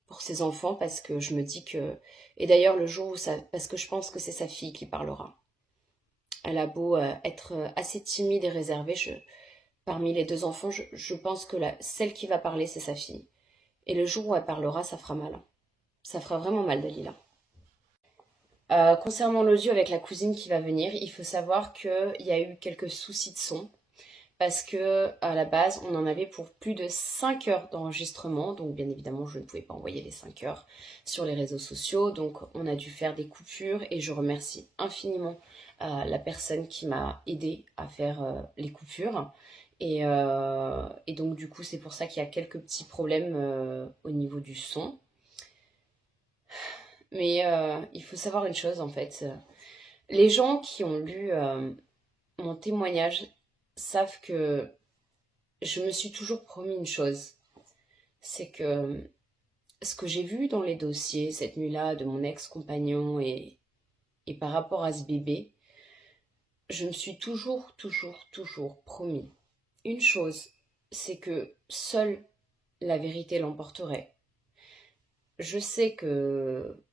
Pour ses enfants parce que je me dis que... Et d'ailleurs, le jour où ça... Parce que je pense que c'est sa fille qui parlera. Elle a beau être assez timide et réservée. Parmi les deux enfants, je pense que celle qui va parler, c'est sa fille. Et le jour où elle parlera, ça fera mal. Ça fera vraiment mal, Dalila. Concernant l'audio avec la cousine qui va venir, il faut savoir qu'il y a eu quelques soucis de son. Parce que à la base, on en avait pour plus de 5 heures d'enregistrement. Donc bien évidemment, je ne pouvais pas envoyer les 5 heures sur les réseaux sociaux. Donc on a dû faire des coupures et je remercie infiniment la personne qui m'a aidée à faire les coupures. Et donc du coup, c'est pour ça qu'il y a quelques petits problèmes au niveau du son. Mais il faut savoir une chose en fait. Les gens qui ont lu mon témoignage savent que je me suis toujours promis une chose. C'est que ce que j'ai vu dans les dossiers cette nuit-là de mon ex-compagnon et par rapport à ce bébé, je me suis toujours promis une chose, c'est que seule la vérité l'emporterait. Je sais que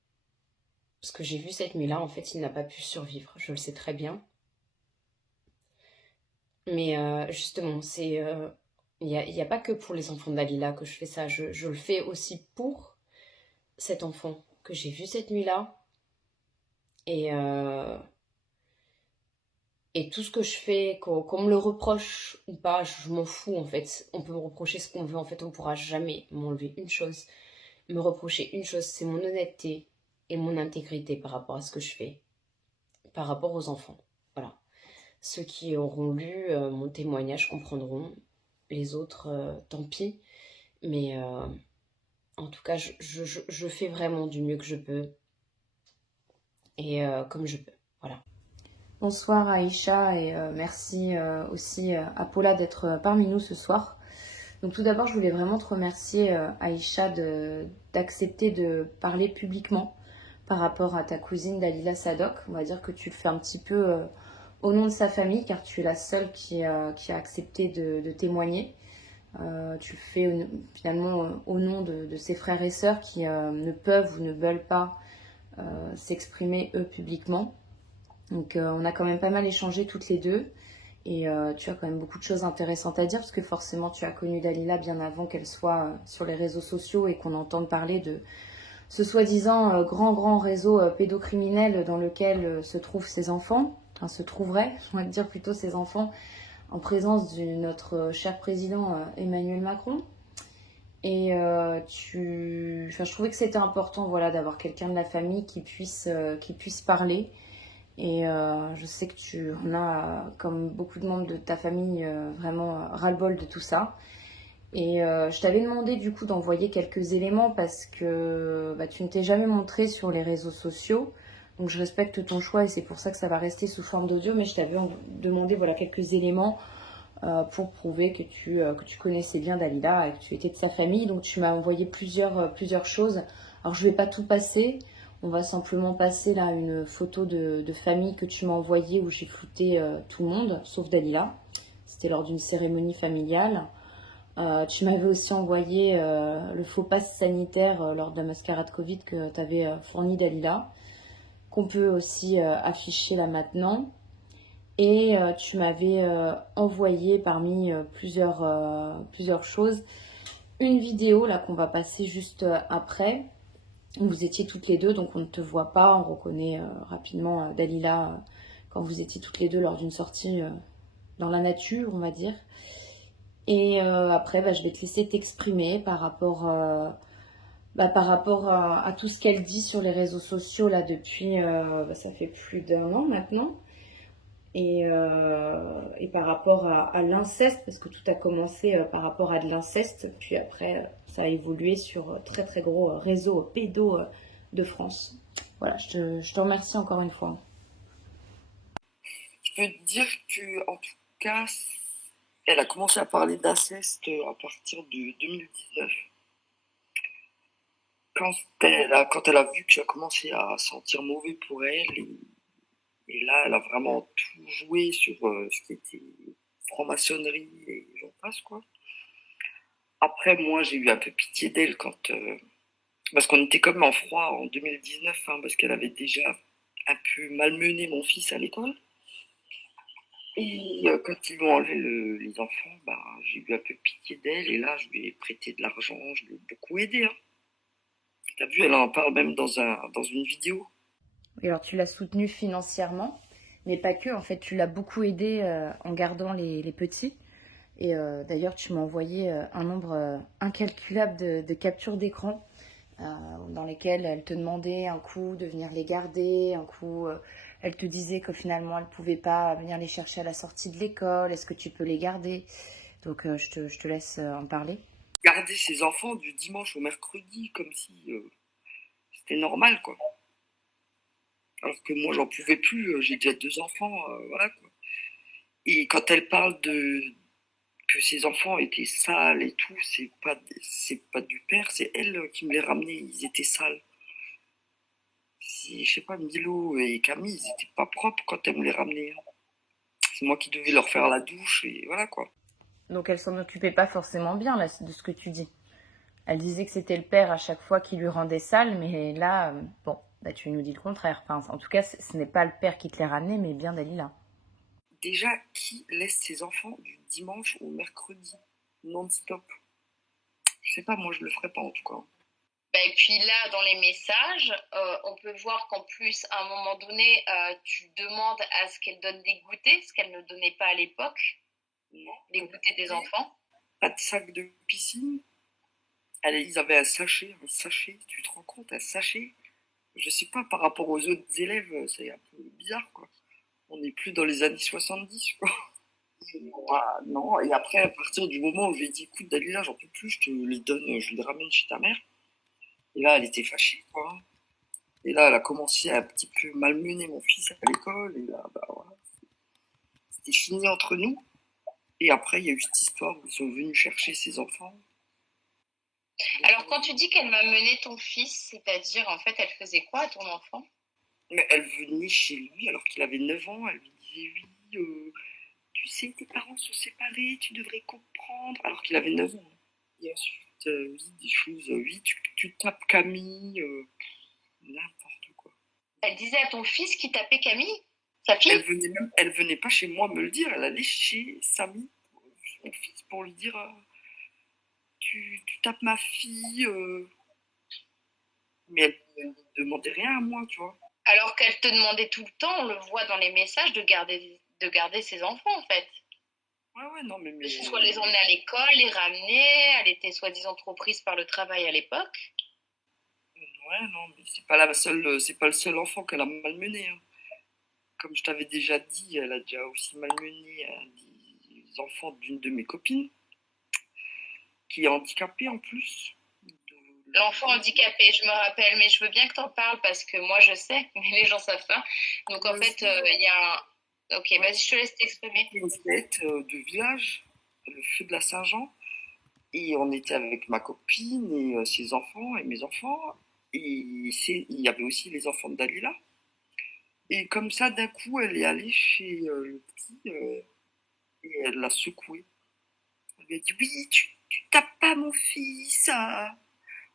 ce que j'ai vu cette nuit-là, en fait, il n'a pas pu survivre. Je le sais très bien. Mais justement, il n'y a pas que pour les enfants de Dalila que je fais ça. Je le fais aussi pour cet enfant que j'ai vu cette nuit-là. Et, euh, et tout ce que je fais, qu'on me le reproche ou pas, je m'en fous en fait. On peut me reprocher ce qu'on veut, en fait, on pourra jamais m'enlever une chose, me reprocher une chose, c'est mon honnêteté et mon intégrité par rapport à ce que je fais, par rapport aux enfants. Voilà. Ceux qui auront lu mon témoignage comprendront, les autres, tant pis. Mais en tout cas, je fais vraiment du mieux que je peux et comme je peux. Voilà. Bonsoir Aïcha et merci aussi à Paula d'être parmi nous ce soir. Donc tout d'abord, je voulais vraiment te remercier Aïcha d'accepter de parler publiquement par rapport à ta cousine Dalila Sadok. On va dire que tu le fais un petit peu au nom de sa famille car tu es la seule qui a accepté de témoigner. Tu le fais finalement au nom de ses frères et sœurs qui ne peuvent ou ne veulent pas s'exprimer eux publiquement. Donc on a quand même pas mal échangé toutes les deux et tu as quand même beaucoup de choses intéressantes à dire parce que forcément tu as connu Dalila bien avant qu'elle soit sur les réseaux sociaux et qu'on entende parler de ce soi-disant grand réseau pédocriminel dans lequel se trouvent ses enfants, enfin se trouveraient, je vais dire plutôt ses enfants en présence de notre cher président Emmanuel Macron. Et je trouvais que c'était important voilà, d'avoir quelqu'un de la famille qui puisse parler. Et je sais que tu en as, comme beaucoup de membres de ta famille, vraiment ras-le-bol de tout ça. Et je t'avais demandé du coup d'envoyer quelques éléments parce que bah, tu ne t'es jamais montré sur les réseaux sociaux. Donc je respecte ton choix et c'est pour ça que ça va rester sous forme d'audio. Mais je t'avais demandé voilà, quelques éléments pour prouver que tu connaissais bien Dalila et que tu étais de sa famille. Donc tu m'as envoyé plusieurs choses. Alors je ne vais pas tout passer. On va simplement passer là une photo de famille que tu m'as envoyée où j'ai flouté tout le monde, sauf Dalila. C'était lors d'une cérémonie familiale. Tu m'avais aussi envoyé le faux pass sanitaire lors de la mascarade Covid que tu avais fourni Dalila, qu'on peut aussi afficher là maintenant. Et tu m'avais envoyé parmi plusieurs choses une vidéo là qu'on va passer juste après. Vous étiez toutes les deux, donc on ne te voit pas, on reconnaît rapidement Dalila quand vous étiez toutes les deux lors d'une sortie dans la nature, on va dire. Et après, bah, je vais te laisser t'exprimer par rapport à tout ce qu'elle dit sur les réseaux sociaux là depuis, ça fait plus d'1 an maintenant. Et par rapport à l'inceste, parce que tout a commencé par rapport à de l'inceste, puis après ça a évolué sur très gros réseau pédo de France. Voilà, je te remercie encore une fois. Je peux te dire que, en tout cas, elle a commencé à parler d'inceste à partir de 2019. Quand elle a vu que ça commençait à sentir mauvais pour elle, et là, elle a vraiment tout joué sur ce qui était franc-maçonnerie et j'en passe, quoi. Après, moi, j'ai eu un peu pitié d'elle parce qu'on était comme en froid en 2019, hein, parce qu'elle avait déjà un peu malmené mon fils à l'école. Et quand ils m'ont enlevé les enfants, bah, j'ai eu un peu pitié d'elle et là, je lui ai prêté de l'argent, je l'ai beaucoup aidé, hein. T'as vu, elle en parle même dans une vidéo. Et alors tu l'as soutenue financièrement, mais pas que, en fait tu l'as beaucoup aidée en gardant les petits. Et d'ailleurs tu m'as envoyé un nombre incalculable de captures d'écran dans lesquelles elle te demandait un coup de venir les garder, un coup elle te disait que finalement elle ne pouvait pas venir les chercher à la sortie de l'école, est-ce que tu peux les garder? Donc je te laisse en parler. Garder ses enfants du dimanche au mercredi comme si c'était normal, quoi. Alors que moi, j'en pouvais plus, j'ai déjà 2 enfants, voilà, quoi. Et quand elle parle de que ses enfants étaient sales et tout, c'est pas du père, c'est elle qui me les ramenait, ils étaient sales. Si, je sais pas, Milo et Camille, ils étaient pas propres quand elle me les ramenait, hein. C'est moi qui devais leur faire la douche et voilà, quoi. Donc elle s'en occupait pas forcément bien là, de ce que tu dis. Elle disait que c'était le père à chaque fois qui lui rendait sale, mais là, bon, bah, tu nous dis le contraire. Enfin, en tout cas, ce n'est pas le père qui te les ramenait, mais bien Dalila. Déjà, qui laisse ses enfants du dimanche au mercredi non-stop? Je sais pas, moi je le ferais pas en tout cas. Bah, et puis là, dans les messages, on peut voir qu'en plus, à un moment donné, tu demandes à ce qu'elle donne des goûters, ce qu'elle ne donnait pas à l'époque, Non, les comme goûters des enfants. pas de sac de piscine. Allez, ils avaient un sachet, tu te rends compte, un sachet. Je sais pas, par rapport aux autres élèves, c'est un peu bizarre, quoi. On n'est plus dans les années 70, quoi. Ah, non, et après, à partir du moment où je lui ai dit, écoute, Dalila, j'en peux plus, je te les donne, je les ramène chez ta mère. Et là, elle était fâchée, quoi. Et là, elle a commencé à un petit peu malmener mon fils à l'école. Et là, bah voilà, c'était fini entre nous. Et après, il y a eu cette histoire où ils sont venus chercher ses enfants. Alors, quand tu dis qu'elle m'a mené ton fils, c'est-à-dire, en fait, elle faisait quoi à ton enfant? Mais elle venait chez lui alors qu'il avait 9 ans. Elle lui disait, oui, tu sais, tes parents sont séparés, tu devrais comprendre. Alors qu'il avait 9 ans. Et ensuite, oui, des choses, oui, tu tapes Camille, n'importe quoi. Elle disait à ton fils qui tapait Camille, sa fille? Elle venait pas chez moi me le dire, elle allait chez Samy, son fils, pour lui dire, tu tapes ma fille, mais elle ne demandait rien à moi, tu vois. Alors qu'elle te demandait tout le temps, on le voit dans les messages, de garder ses enfants, en fait. Ouais, ouais, non, Que ce soit les emmener à l'école, les ramener, elle était soi-disant trop prise par le travail à l'époque. ouais, non, mais c'est pas le seul enfant qu'elle a malmené, hein. Comme je t'avais déjà dit, elle a déjà aussi malmené des enfants d'une de mes copines, qui est handicapée en plus. L'enfant handicapé, je me rappelle, mais je veux bien que tu en parles parce que moi je sais, mais les gens savent pas. Donc en Ouais, fait, il y a un. Ok, ouais, vas-y, je te laisse t'exprimer. c'était une fête de village, le feu de la Saint-Jean. Et on était avec ma copine et ses enfants et mes enfants. Et il y avait aussi les enfants de Dalila. Et comme ça, d'un coup, elle est allée chez le petit et elle l'a secoué. Elle lui a dit, oui, tu tapes pas mon fils, ah.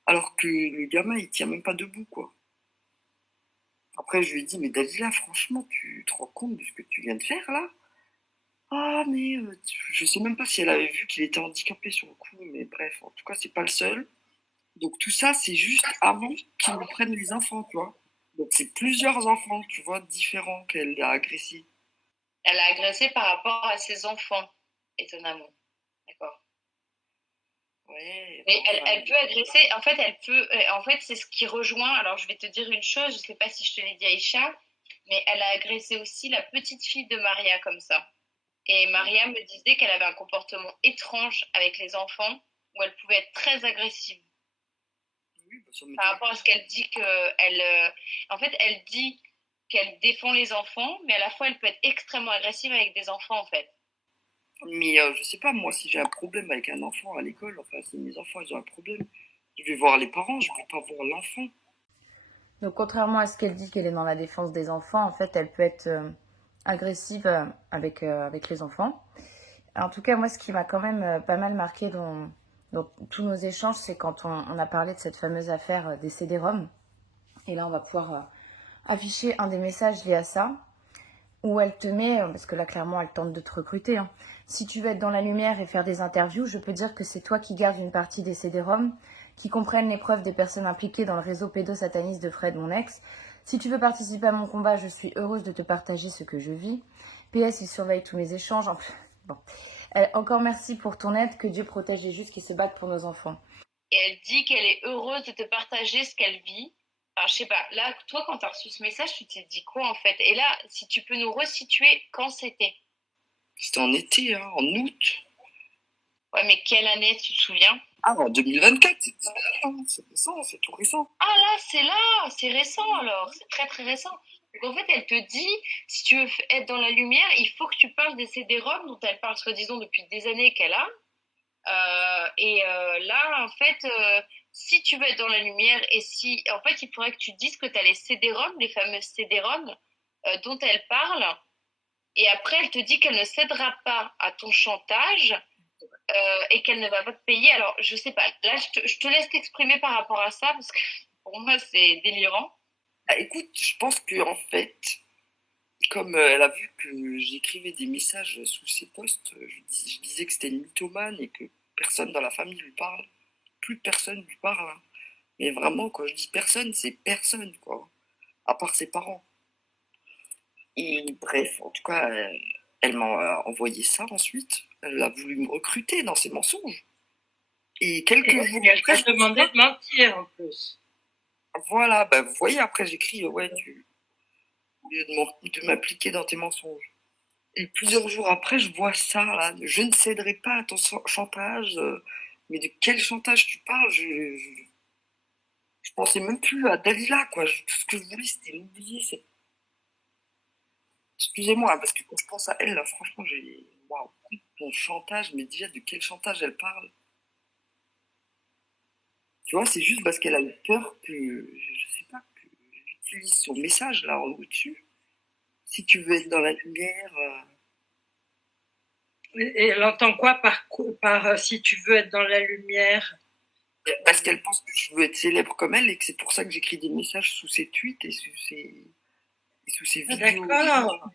Alors que le gamin, il tient même pas debout, quoi. Après, je lui ai dit, mais Dalila, franchement, tu te rends compte de ce que tu viens de faire, là? Ah, mais je sais même pas si elle avait vu qu'il était handicapé sur le coup, mais bref, en tout cas, c'est pas le seul. Donc tout ça, c'est juste avant qu'ils me prennent les enfants, tu vois. Donc c'est plusieurs enfants, tu vois, différents qu'elle a agressés. Elle a agressé par rapport à ses enfants, étonnamment. D'accord. Ouais, Mais enfin, elle peut agresser, en fait, en fait, c'est ce qui rejoint. Alors, je vais te dire une chose, je sais pas si je te l'ai dit, Aïcha, mais elle a agressé aussi la petite fille de Maria comme ça. Et Maria me disait qu'elle avait un comportement étrange avec les enfants, où elle pouvait être très agressive. oui, bah, ça Par m'étonne rapport pas. à ce qu'elle dit en fait, elle dit qu'elle défend les enfants, mais à la fois, elle peut être extrêmement agressive avec des enfants, en fait. Mais je sais pas, moi, si j'ai un problème avec un enfant à l'école, enfin, si mes enfants, ils ont un problème, je vais voir les parents, je vais pas voir l'enfant. Donc, contrairement à ce qu'elle dit qu'elle est dans la défense des enfants, en fait, elle peut être agressive avec les enfants. En tout cas, moi, ce qui m'a quand même pas mal marqué dans tous nos échanges, c'est quand on a parlé de cette fameuse affaire des CD-ROM. Et là, on va pouvoir afficher un des messages liés à ça, où elle te met, parce que là, clairement, elle tente de te recruter, hein. Si tu veux être dans la lumière et faire des interviews, je peux dire que c'est toi qui gardes une partie des CD-ROM, qui comprennent les preuves des personnes impliquées dans le réseau pédosataniste de Fred, mon ex. Si tu veux participer à mon combat, je suis heureuse de te partager ce que je vis. PS, il surveille tous mes échanges. Bon. Encore merci pour ton aide, que Dieu protège les justes qui se battent pour nos enfants. Et elle dit qu'elle est heureuse de te partager ce qu'elle vit. Enfin, je sais pas, là, toi, quand tu as reçu ce message, tu t'es dit quoi, en fait? Et là, si tu peux nous resituer quand c'était. C'était en été, hein, en août. Ouais, mais quelle année, tu te souviens? Ah, en 2024, c'est récent, c'est tout récent. Ah là, c'est récent alors, c'est très très récent. Donc en fait, elle te dit, si tu veux être dans la lumière, il faut que tu parles des CD-ROM dont elle parle soi-disant depuis des années qu'elle a. Là, en fait, si tu veux être dans la lumière et si, en fait, il faudrait que tu dises que tu as les CD-ROM, les fameuses CD-ROM dont elle parle. Et après, elle te dit qu'elle ne cédera pas à ton chantage et qu'elle ne va pas te payer. Alors, je sais pas. Là, je te laisse t'exprimer par rapport à ça parce que pour moi, c'est délirant. Ah, écoute, je pense que en fait, comme elle a vu que j'écrivais des messages sous ses posts, je disais que c'était une mythomane et que personne dans la famille lui parle. Plus personne lui parle, hein. Mais vraiment, quand je dis personne, c'est personne, quoi. À part ses parents. Et bref, en tout cas, elle m'a envoyé ça ensuite. Elle a voulu me recruter dans ses mensonges. Et quelques Et jours elle après, t'a demandé de mentir en plus. voilà, bah, vous voyez, après j'écris, ouais, au lieu de m'appliquer dans tes mensonges. Et plusieurs jours après, je vois ça, là, je ne céderai pas à ton chantage. Mais de quel chantage tu parles? Je pensais même plus à Dalila, quoi. Tout ce que je voulais, c'était l'oublier. Excusez-moi, parce que quand je pense à elle, là, franchement, j'ai. Waouh, ton chantage, mais déjà, de quel chantage elle parle? Tu vois, c'est juste parce qu'elle a eu peur que, je sais pas, que j'utilise son message, là, en au-dessus. Si tu veux être dans la lumière. Et elle entend quoi par si tu veux être dans la lumière? Parce qu'elle pense que je veux être célèbre comme elle et que c'est pour ça que j'écris des messages sous ses tweets et sous ses Ah, vidéos. d'accord.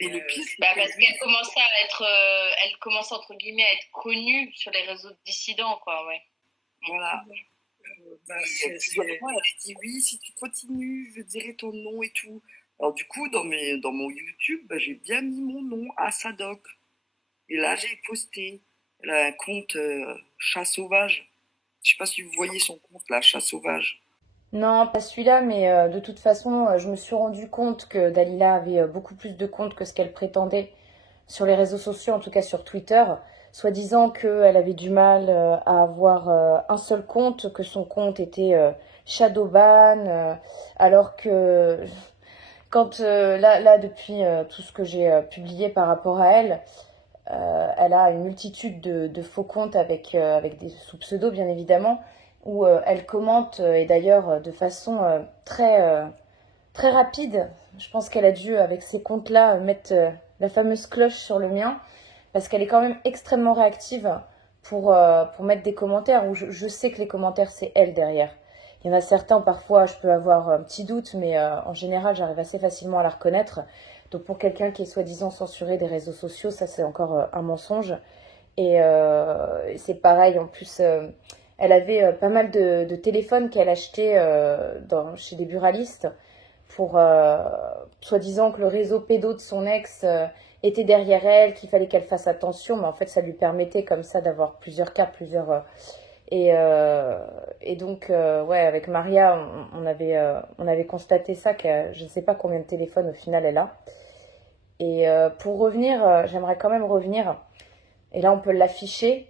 Et le pire, c'est Bah, que parce qu'elle commence à être, elle commence entre guillemets à être connue sur les réseaux dissidents, quoi, ouais. voilà. Bah, Et plusieurs fois, elle a dit oui, si tu continues, je dirai ton nom et tout. Alors du coup, dans mon YouTube, bah, j'ai bien mis mon nom à Sadoc. Et là, j'ai posté. Elle a un compte chat sauvage. Je sais pas si vous voyez son compte là, chat sauvage. Non, pas celui-là, mais de toute façon, je me suis rendu compte que Dalila avait beaucoup plus de comptes que ce qu'elle prétendait sur les réseaux sociaux, en tout cas sur Twitter, soi-disant qu'elle avait du mal à avoir un seul compte, que son compte était shadowban, alors que quand là depuis tout ce que j'ai publié par rapport à elle, elle a une multitude de faux comptes avec des sous pseudo bien évidemment, où elle commente et d'ailleurs de façon très rapide. Je pense qu'elle a dû avec ces comptes-là mettre la fameuse cloche sur le mien parce qu'elle est quand même extrêmement réactive pour mettre des commentaires où je sais que les commentaires c'est elle derrière. Il y en a certains, parfois, je peux avoir un petit doute, mais en général, j'arrive assez facilement à la reconnaître. Donc, pour quelqu'un qui est soi-disant censuré des réseaux sociaux, ça, c'est encore un mensonge. Et c'est pareil, en plus, elle avait pas mal de téléphones qu'elle achetait chez des buralistes pour soi-disant que le réseau pédo de son ex était derrière elle, qu'il fallait qu'elle fasse attention, mais en fait, ça lui permettait comme ça d'avoir plusieurs cas, et, euh, et donc, ouais, avec Maria, on avait constaté ça, que je ne sais pas combien de téléphones au final elle a. Et pour revenir, j'aimerais quand même revenir, et là on peut l'afficher,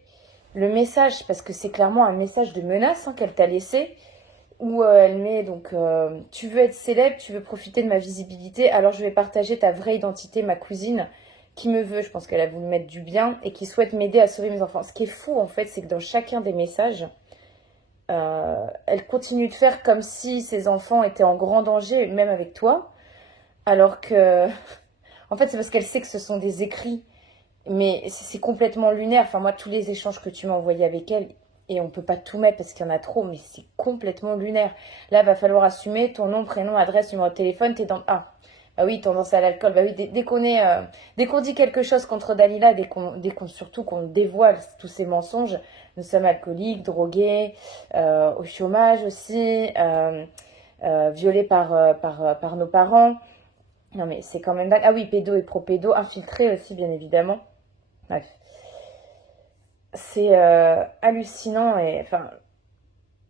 le message, parce que c'est clairement un message de menace hein, qu'elle t'a laissé, où elle met donc tu veux être célèbre, tu veux profiter de ma visibilité, alors je vais partager ta vraie identité, ma cousine qui me veut, je pense qu'elle a voulu mettre du bien et qui souhaite m'aider à sauver mes enfants. Ce qui est fou en fait, c'est que dans chacun des messages, elle continue de faire comme si ses enfants étaient en grand danger, même avec toi, alors que en fait c'est parce qu'elle sait que ce sont des écrits, mais c'est complètement lunaire. Enfin moi tous les échanges que tu m'as envoyés avec elle, et on peut pas tout mettre parce qu'il y en a trop, mais c'est complètement lunaire. Là, va falloir assumer ton nom, prénom, adresse, numéro de téléphone, t'es dans... Ah, bah oui, tendance à l'alcool. Bah oui, dès qu'on dit quelque chose contre Dalila, surtout qu'on dévoile tous ces mensonges, nous sommes alcooliques, drogués, au chômage aussi, violés par nos parents. Non mais c'est quand même... Ah oui, pédo et pro-pédo, infiltrés aussi, bien évidemment. Bref. C'est hallucinant et enfin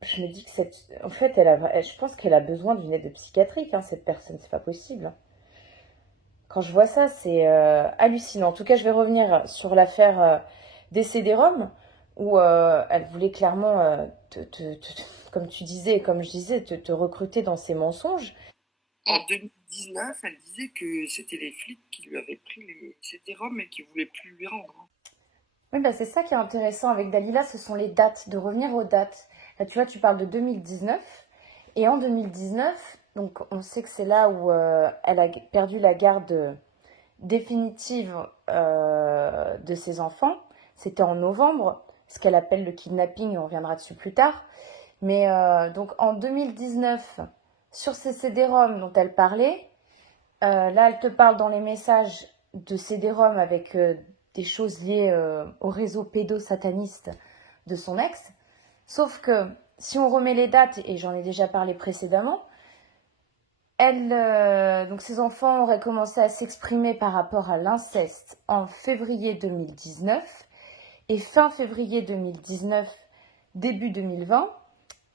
je me dis que en fait je pense qu'elle a besoin d'une aide psychiatrique hein, cette personne, c'est pas possible hein. Quand je vois ça c'est hallucinant. En tout cas je vais revenir sur l'affaire des CD-ROM où elle voulait clairement comme tu disais et comme je disais te recruter dans ses mensonges. En 2019, elle disait que c'était les flics qui lui avaient pris les CD-ROM et qui voulaient plus lui rendre. Oui, bah c'est ça qui est intéressant avec Dalila, ce sont les dates, de revenir aux dates. Là, tu vois, tu parles de 2019, et en 2019, donc on sait que c'est là où elle a perdu la garde définitive de ses enfants. C'était en novembre, ce qu'elle appelle le kidnapping, on reviendra dessus plus tard. Mais donc en 2019, sur ces CD-ROM dont elle parlait, là elle te parle dans les messages de CD-ROM avec des choses liées au réseau pédosataniste de son ex. Sauf que si on remet les dates, et j'en ai déjà parlé précédemment, donc ces enfants auraient commencé à s'exprimer par rapport à l'inceste en février 2019. Et fin février 2019, début 2020,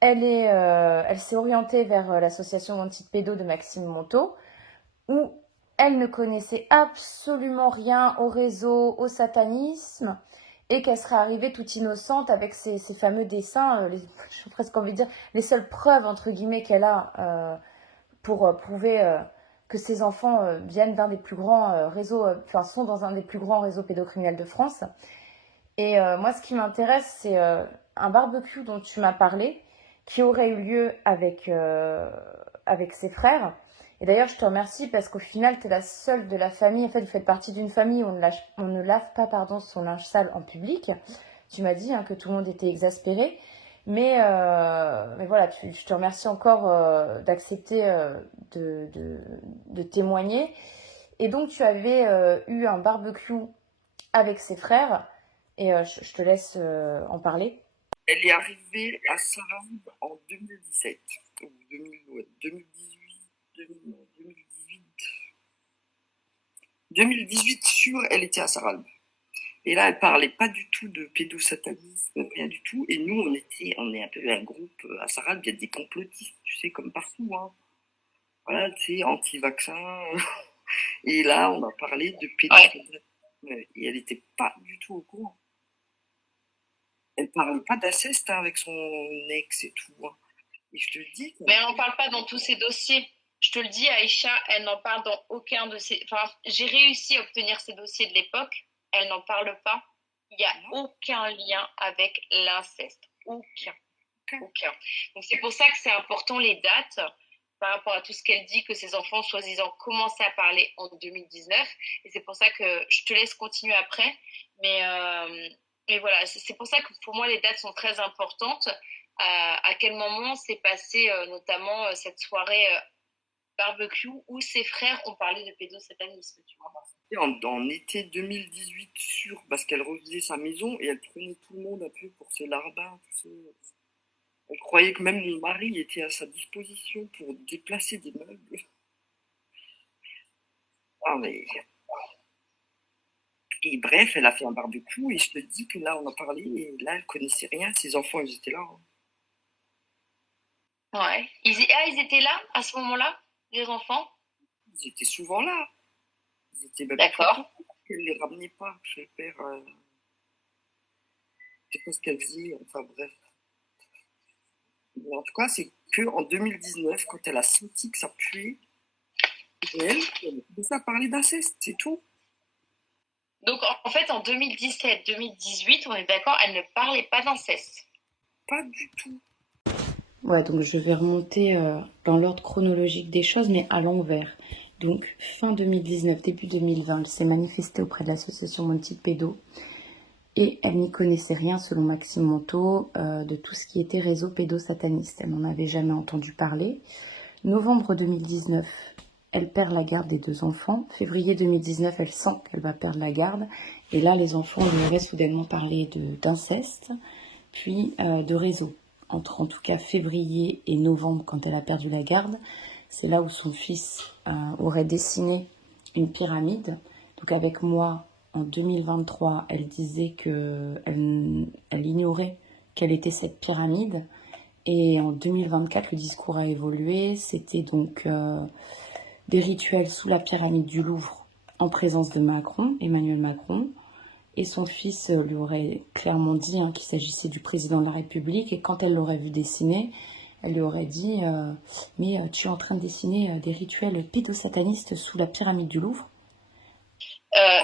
elle s'est orientée vers l'association anti-pédo de Maxime Monteau, où elle ne connaissait absolument rien au réseau, au satanisme, et qu'elle serait arrivée toute innocente avec ces fameux dessins, j'ai presque envie de dire, les seules preuves, entre guillemets, qu'elle a pour prouver que ces enfants viennent d'un des plus grands réseaux, sont dans un des plus grands réseaux pédocriminels de France. Et moi, ce qui m'intéresse, c'est un barbecue dont tu m'as parlé, qui aurait eu lieu avec ses frères. Et d'ailleurs, je te remercie parce qu'au final, tu es la seule de la famille. En fait, vous faites partie d'une famille où on ne lave pas son linge sale en public. Tu m'as dit que tout le monde était exaspéré. Mais voilà, je te remercie encore d'accepter de témoigner. Et donc, tu avais eu un barbecue avec ses frères. Et je te laisse en parler. Elle est arrivée à Sarah en 2017, ou 2018, 2018 sûr, elle était à Saralbe. Et là, elle parlait pas du tout de pédosatanisme, rien du tout. Et nous, on est un peu un groupe à Saralbe, il y a des complotistes, tu sais, comme partout, hein. Voilà, tu sais, anti-vaccin. Et là, on a parlé de pédosatanisme. Et elle était pas du tout au courant. Elle parlait pas d'inceste avec son ex et tout, hein. Et je te dis Mais elle n'en parle pas dans tous ses dossiers. Je te le dis, Aïcha, elle n'en parle dans aucun de ses... Enfin, j'ai réussi à obtenir ces dossiers de l'époque. Elle n'en parle pas. Il n'y a aucun lien avec l'inceste. Aucun. Donc c'est pour ça que c'est important les dates par rapport à tout ce qu'elle dit, que ses enfants, soi-disant, commençaient à parler en 2019. Et c'est pour ça que je te laisse continuer après. Mais voilà, c'est pour ça que pour moi, les dates sont très importantes. À quel moment s'est passé notamment cette soirée barbecue où ses frères ont parlé de pédosatanisme, tu vois. en été 2018 sûr, parce qu'elle refaisait sa maison et elle prenait tout le monde un peu pour ses larbins, tu sais. Elle croyait que même mon mari était à sa disposition pour déplacer des meubles. Ah, mais... Et bref, elle a fait un barbecue et je te dis que là, on a parlé et là, elle connaissait rien. Ses enfants, ils étaient là, hein. Ouais. Ils étaient là à ce moment-là, les enfants? Ils étaient souvent là. Ils étaient même D'accord. Elle les ramenait pas. Je sais pas, je sais pas ce qu'elle faisait. Enfin bref. Mais en tout cas, c'est que en 2019, quand elle a senti que ça puait, elle a commencé à parler d'inceste, c'est tout. Donc en fait, en 2017-2018, on est d'accord, elle ne parlait pas d'inceste. Pas du tout. Ouais, donc je vais remonter dans l'ordre chronologique des choses, mais à l'envers. Donc fin 2019, début 2020, elle s'est manifestée auprès de l'association Monty Pédo et elle n'y connaissait rien, selon Maxime Monteau, de tout ce qui était réseau pédosataniste. Elle n'en avait jamais entendu parler. Novembre 2019, elle perd la garde des 2 enfants. Février 2019, elle sent qu'elle va perdre la garde. Et là, les enfants lui auraient soudainement parlé d'inceste, puis de réseau. Entre en tout cas février et novembre, quand elle a perdu la garde, c'est là où son fils aurait dessiné une pyramide. Donc avec moi, en 2023, elle disait qu'elle ignorait quelle était cette pyramide. Et en 2024, le discours a évolué. C'était donc des rituels sous la pyramide du Louvre en présence de Macron, Emmanuel Macron. Et son fils lui aurait clairement dit qu'il s'agissait du président de la République. Et quand elle l'aurait vu dessiner, elle lui aurait dit mais tu es en train de dessiner des rituels pédosatanistes sous la pyramide du Louvre.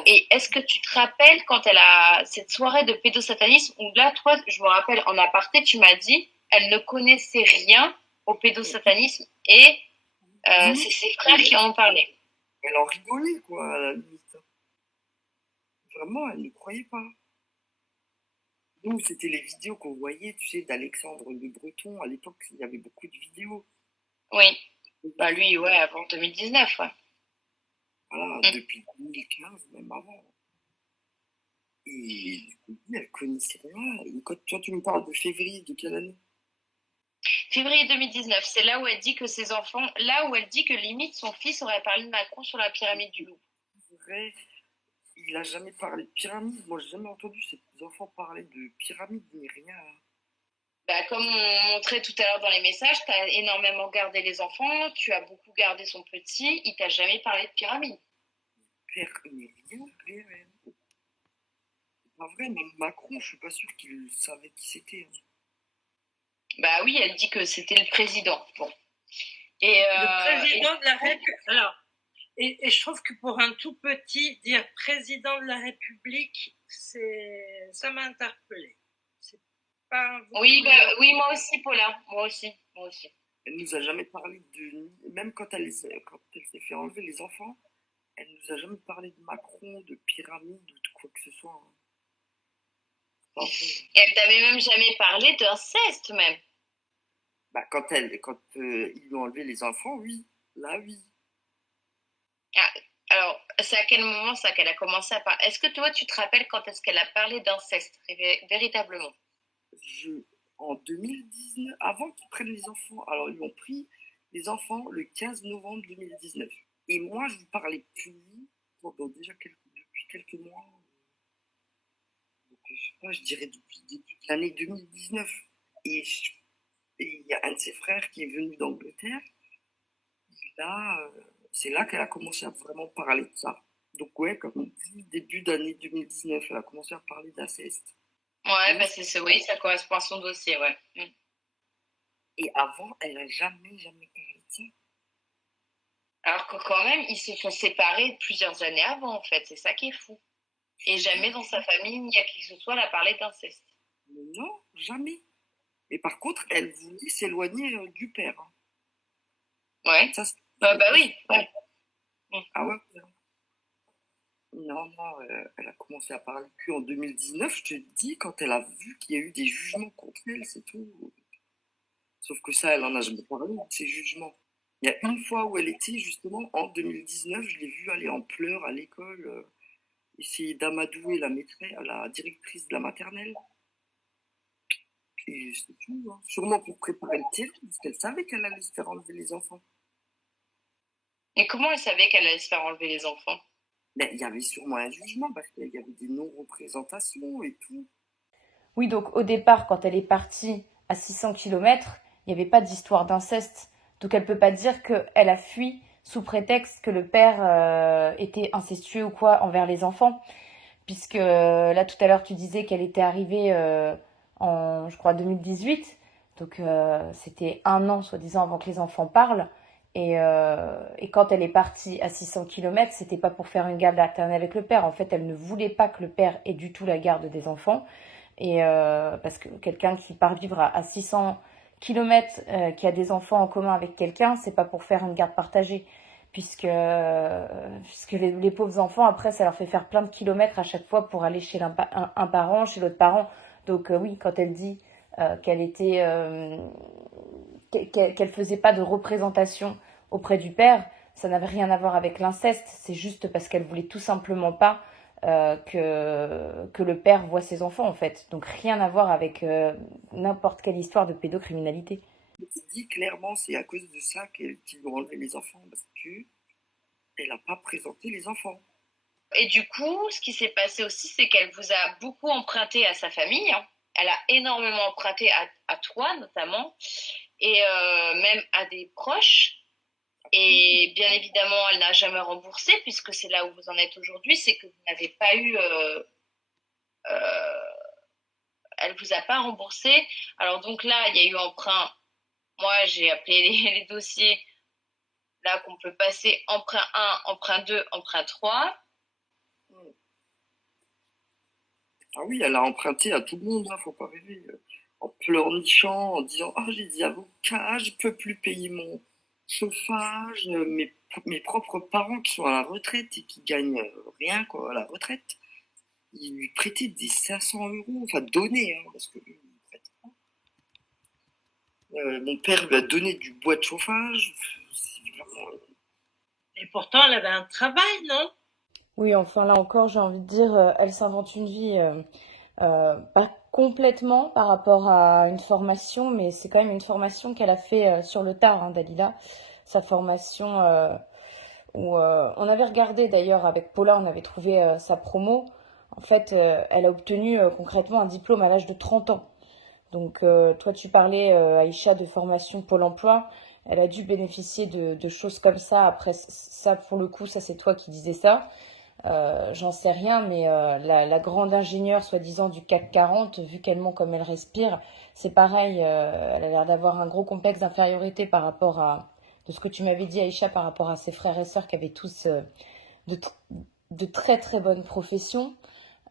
Et est-ce que tu te rappelles quand elle a cette soirée de pédosatanisme où là, toi, je me rappelle en aparté, tu m'as dit elle ne connaissait rien au pédosatanisme et c'est ses frères qui en ont parlé. Elle en rigolait, quoi, à la limite. Vraiment, elle ne croyait pas. Nous, c'était les vidéos qu'on voyait, tu sais, d'Alexandre Le Breton. À l'époque, il y avait beaucoup de vidéos. Oui. Bah lui, ouais, avant 2019, ouais. Voilà, depuis 2015, même avant. Et du coup, elle connaissait rien. Et quand toi, tu me parles de février, de quelle année? Février 2019, c'est là où elle dit que ses enfants, là où elle dit que limite son fils aurait parlé de Macron sur la pyramide du Louvre. Vrai, il a jamais parlé de pyramide. Moi, j'ai jamais entendu ces enfants parler de pyramide ni rien. Bah, comme on montrait tout à l'heure dans les messages, tu as énormément gardé les enfants, tu as beaucoup gardé son petit, il t'a jamais parlé de pyramide. Père, ni rien, rien, rien. C'est pas vrai, même Macron, je suis pas sûr qu'il savait qui c'était. Hein. Bah oui, elle dit que c'était le président. Bon. Et, Le président de la République. Alors, et je trouve que pour un tout petit, dire président de la République, ça m'a interpellée. C'est pas un oui, vocabulaire. oui, moi aussi, Paula. Moi aussi. Elle nous a jamais parlé de. Même quand quand elle s'est fait enlever les enfants, elle nous a jamais parlé de Macron, de pyramide ou de quoi que ce soit. Hein. Pas vrai. Et elle t'avait même jamais parlé d'inceste, même. Bah, quand ils lui ont enlevé les enfants, oui. Là, oui. Ah, alors, c'est à quel moment ça qu'elle a commencé à parler? Est-ce que toi, tu te rappelles quand est-ce qu'elle a parlé d'inceste, véritablement? Je, En 2019, avant qu'ils prennent les enfants, alors ils ont pris les enfants le 15 novembre 2019. Et moi, je ne parlais plus pendant déjà depuis quelques mois. Donc, je sais pas, je dirais depuis le début de l'année 2019. Et il y a un de ses frères qui est venu d'Angleterre. Là, c'est là qu'elle a commencé à vraiment parler de ça. Donc ouais, comme on dit, début d'année 2019, elle a commencé à parler d'inceste. Ouais, bah oui, ça correspond à son dossier, ouais. Et avant, elle n'a jamais parlé de ça. Alors que quand même, ils se sont séparés plusieurs années avant, en fait. C'est ça qui est fou. Et jamais dans sa famille, il n'y a qui que ce soit, elle a parlé d'inceste. Mais non, jamais. Mais par contre, elle voulait s'éloigner du père. Hein. Ouais. Ça, Bah oui. Ouais. Ah ouais. Non, elle a commencé à parler que en 2019, je te dis, quand elle a vu qu'il y a eu des jugements contre elle, c'est tout. Sauf que ça, elle en a jamais parlé de ces jugements. Il y a une fois où elle était justement en 2019, je l'ai vue aller en pleurs à l'école, essayer d'amadouer la maîtresse, la directrice de la maternelle. Et c'est tout. Hein. Sûrement pour préparer le terrain, parce qu'elle savait qu'elle allait se faire enlever les enfants. Et comment elle savait qu'elle allait se faire enlever les enfants? Mais il y avait sûrement un jugement, parce qu'il y avait des non-représentations et tout. Oui, donc au départ, quand elle est partie à 600 km, il n'y avait pas d'histoire d'inceste. Donc elle ne peut pas dire qu'elle a fui sous prétexte que le père était incestueux ou quoi envers les enfants. Puisque là, tout à l'heure, tu disais qu'elle était arrivée en, je crois, 2018. Donc c'était un an, soi-disant, avant que les enfants parlent. Et quand elle est partie à 600 km, c'était pas pour faire une garde alternée avec le père. En fait, elle ne voulait pas que le père ait du tout la garde des enfants. Et parce que quelqu'un qui part vivre à 600 km, qui a des enfants en commun avec quelqu'un, c'est pas pour faire une garde partagée. Puisque les pauvres enfants, après, ça leur fait faire plein de kilomètres à chaque fois pour aller chez un parent, chez l'autre parent. Donc oui, quand elle dit qu'elle était, qu'elle faisait pas de représentation auprès du père, ça n'avait rien à voir avec l'inceste. C'est juste parce qu'elle voulait tout simplement pas que le père voit ses enfants, en fait. Donc rien à voir avec n'importe quelle histoire de pédocriminalité. Il dit clairement c'est à cause de ça qu'ils lui ont enlevé les enfants, parce qu'elle n'a pas présenté les enfants. Et du coup, ce qui s'est passé aussi, c'est qu'elle vous a beaucoup emprunté à sa famille. Hein. Elle a énormément emprunté à toi, notamment, et même à des proches. Et bien évidemment, elle n'a jamais remboursé, puisque c'est là où vous en êtes aujourd'hui, c'est que vous n'avez pas eu... elle vous a pas remboursé. Alors donc là, il y a eu emprunt. Moi, j'ai appelé les dossiers là qu'on peut passer emprunt 1, emprunt 2, emprunt 3. Ah oui, elle a emprunté à tout le monde, hein, faut pas rêver. En pleurnichant, en disant ah j'ai des avocats, je peux plus payer mon chauffage, mes propres parents qui sont à la retraite et qui gagnent rien quoi à la retraite, ils lui prêtaient des 500 €, enfin donné, hein, parce que lui, il prête pas. Mon père lui a donné du bois de chauffage. C'est vraiment, Et pourtant, elle avait un travail, non? Oui, enfin là encore, j'ai envie de dire, elle s'invente une vie, pas complètement par rapport à une formation, mais c'est quand même une formation qu'elle a fait sur le tard, hein, Dalila. Sa formation où on avait regardé d'ailleurs avec Paula, on avait trouvé sa promo. En fait, elle a obtenu concrètement un diplôme à l'âge de 30 ans. Donc, toi, tu parlais, Aïcha, de formation Pôle emploi. Elle a dû bénéficier de choses comme ça. Après, ça, pour le coup, ça, c'est toi qui disais ça. J'en sais rien, mais la grande ingénieure, soi-disant, du CAC 40, vu qu'elle ment comme elle respire, c'est pareil. Elle a l'air d'avoir un gros complexe d'infériorité par rapport à de ce que tu m'avais dit, Aïcha, par rapport à ses frères et sœurs qui avaient tous de, de très très bonnes professions.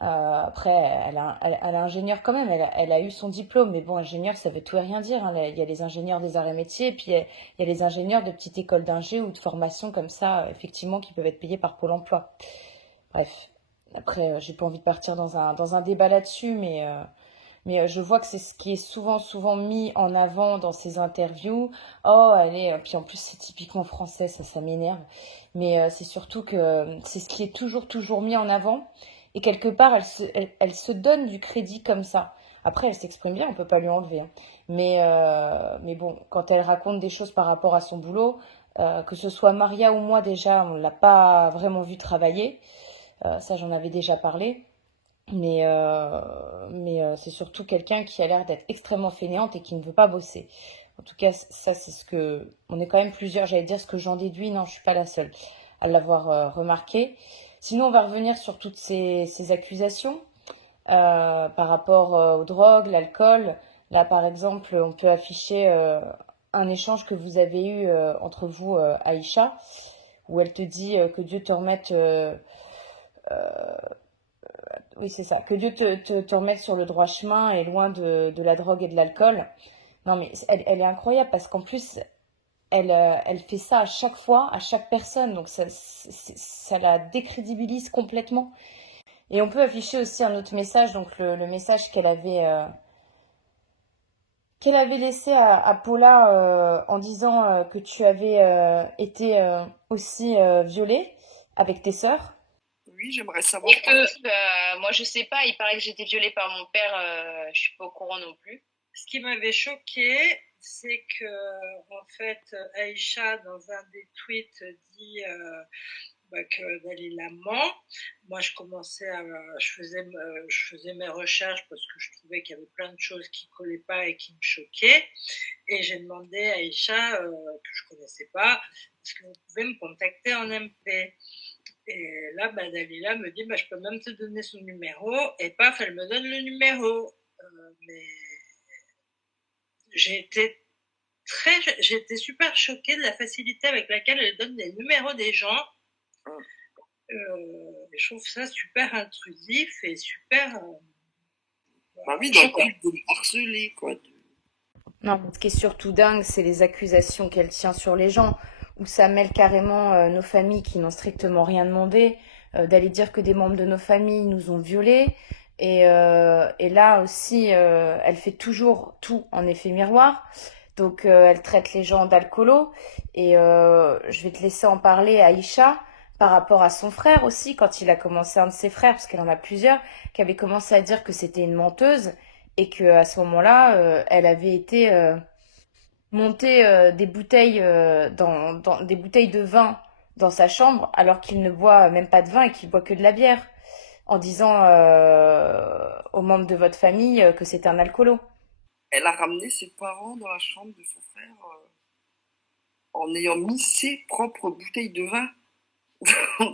Après, elle a ingénieur quand même, elle a eu son diplôme, mais bon, ingénieur, ça veut tout et rien dire, hein. Il y a les ingénieurs des arts et métiers, et puis il y a les ingénieurs de petites écoles d'ingé ou de formation comme ça, effectivement, qui peuvent être payés par Pôle emploi. Bref, après, j'ai pas envie de partir dans un débat là-dessus, mais je vois que c'est ce qui est souvent mis en avant dans ces interviews. Oh, allez, puis en plus, c'est typiquement français, ça m'énerve. Mais c'est surtout que c'est ce qui est toujours mis en avant. Et quelque part, elle se donne du crédit comme ça. Après, elle s'exprime bien, on peut pas lui enlever, hein. Mais bon, quand elle raconte des choses par rapport à son boulot, que ce soit Maria ou moi déjà, on l'a pas vraiment vu travailler. Ça, j'en avais déjà parlé. Mais c'est surtout quelqu'un qui a l'air d'être extrêmement fainéante et qui ne veut pas bosser. En tout cas, ça, c'est ce que... On est quand même plusieurs, j'allais dire ce que j'en déduis. Non, je suis pas la seule à l'avoir remarqué. Sinon, on va revenir sur toutes ces accusations par rapport aux drogues, l'alcool. Là, par exemple, on peut afficher un échange que vous avez eu entre vous, Aïcha, où elle te dit que Dieu te remette... oui, c'est ça. Que Dieu te remette sur le droit chemin et loin de la drogue et de l'alcool. Non, mais elle est incroyable parce qu'en plus, elle fait ça à chaque fois, à chaque personne. Donc, ça la décrédibilise complètement. Et on peut afficher aussi un autre message, donc le message qu'elle avait laissé à Paula en disant que tu avais été aussi violée avec tes sœurs. Oui, j'aimerais savoir. Et que moi je sais pas, il paraît que j'ai été violée par mon père, je suis pas au courant non plus. Ce qui m'avait choqué, c'est que en fait, Aïcha dans un des tweets dit que Dalila ment. Moi, je faisais mes recherches parce que je trouvais qu'il y avait plein de choses qui collaient pas et qui me choquaient. Et j'ai demandé à Aïcha, que je connaissais pas, est-ce que vous pouvez me contacter en MP? Et là, Dalila me dit, je peux même te donner son numéro. Et paf, elle me donne le numéro. Mais j'ai été super choquée de la facilité avec laquelle elle donne les numéros des gens. Je trouve ça super intrusif et super. Bah oui, dans le but de me harceler, quoi. Non, ce qui est surtout dingue, c'est les accusations qu'elle tient sur les gens, où ça mêle carrément nos familles qui n'ont strictement rien demandé, d'aller dire que des membres de nos familles nous ont violés. Et là aussi, elle fait toujours tout en effet miroir. Donc, elle traite les gens d'alcoolos. Et je vais te laisser en parler à Aïcha par rapport à son frère aussi, quand il a commencé, un de ses frères, parce qu'elle en a plusieurs, qui avait commencé à dire que c'était une menteuse et que à ce moment-là, elle avait été monter des bouteilles dans des bouteilles de vin dans sa chambre, alors qu'il ne boit même pas de vin et qu'il boit que de la bière, en disant aux membres de votre famille que c'est un alcoolo. Elle a ramené ses parents dans la chambre de son frère en ayant mis ses propres bouteilles de vin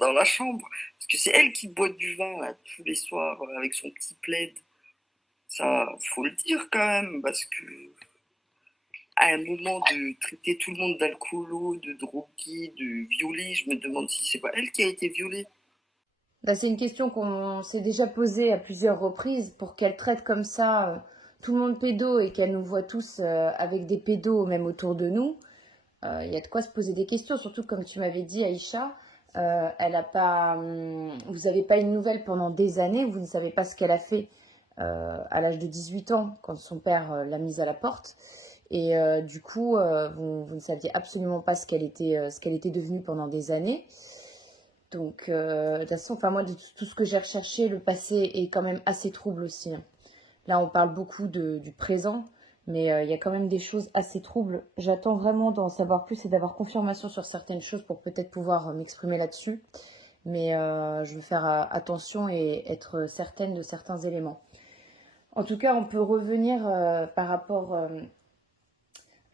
dans la chambre. Parce que c'est elle qui boit du vin là, tous les soirs avec son petit plaid. Ça, faut le dire quand même, parce que à un moment de traiter tout le monde d'alcoolo, de drogué, de violé, je me demande si c'est pas elle qui a été violée. Là, c'est une question qu'on s'est déjà posée à plusieurs reprises pour qu'elle traite comme ça tout le monde pédo et qu'elle nous voit tous avec des pédos même autour de nous. Il y a de quoi se poser des questions, surtout comme tu m'avais dit, Aïcha, elle a pas, vous n'avez pas une nouvelle pendant des années, vous ne savez pas ce qu'elle a fait à l'âge de 18 ans quand son père l'a mise à la porte. Et du coup, vous ne saviez absolument pas ce qu'elle était devenue pendant des années. Donc, de toute façon, enfin, moi, de tout ce que j'ai recherché, le passé est quand même assez trouble aussi, hein. Là, on parle beaucoup du présent, mais il y a quand même des choses assez troubles. J'attends vraiment d'en savoir plus et d'avoir confirmation sur certaines choses pour peut-être pouvoir m'exprimer là-dessus. Mais je veux faire attention et être certaine de certains éléments. En tout cas, on peut revenir par rapport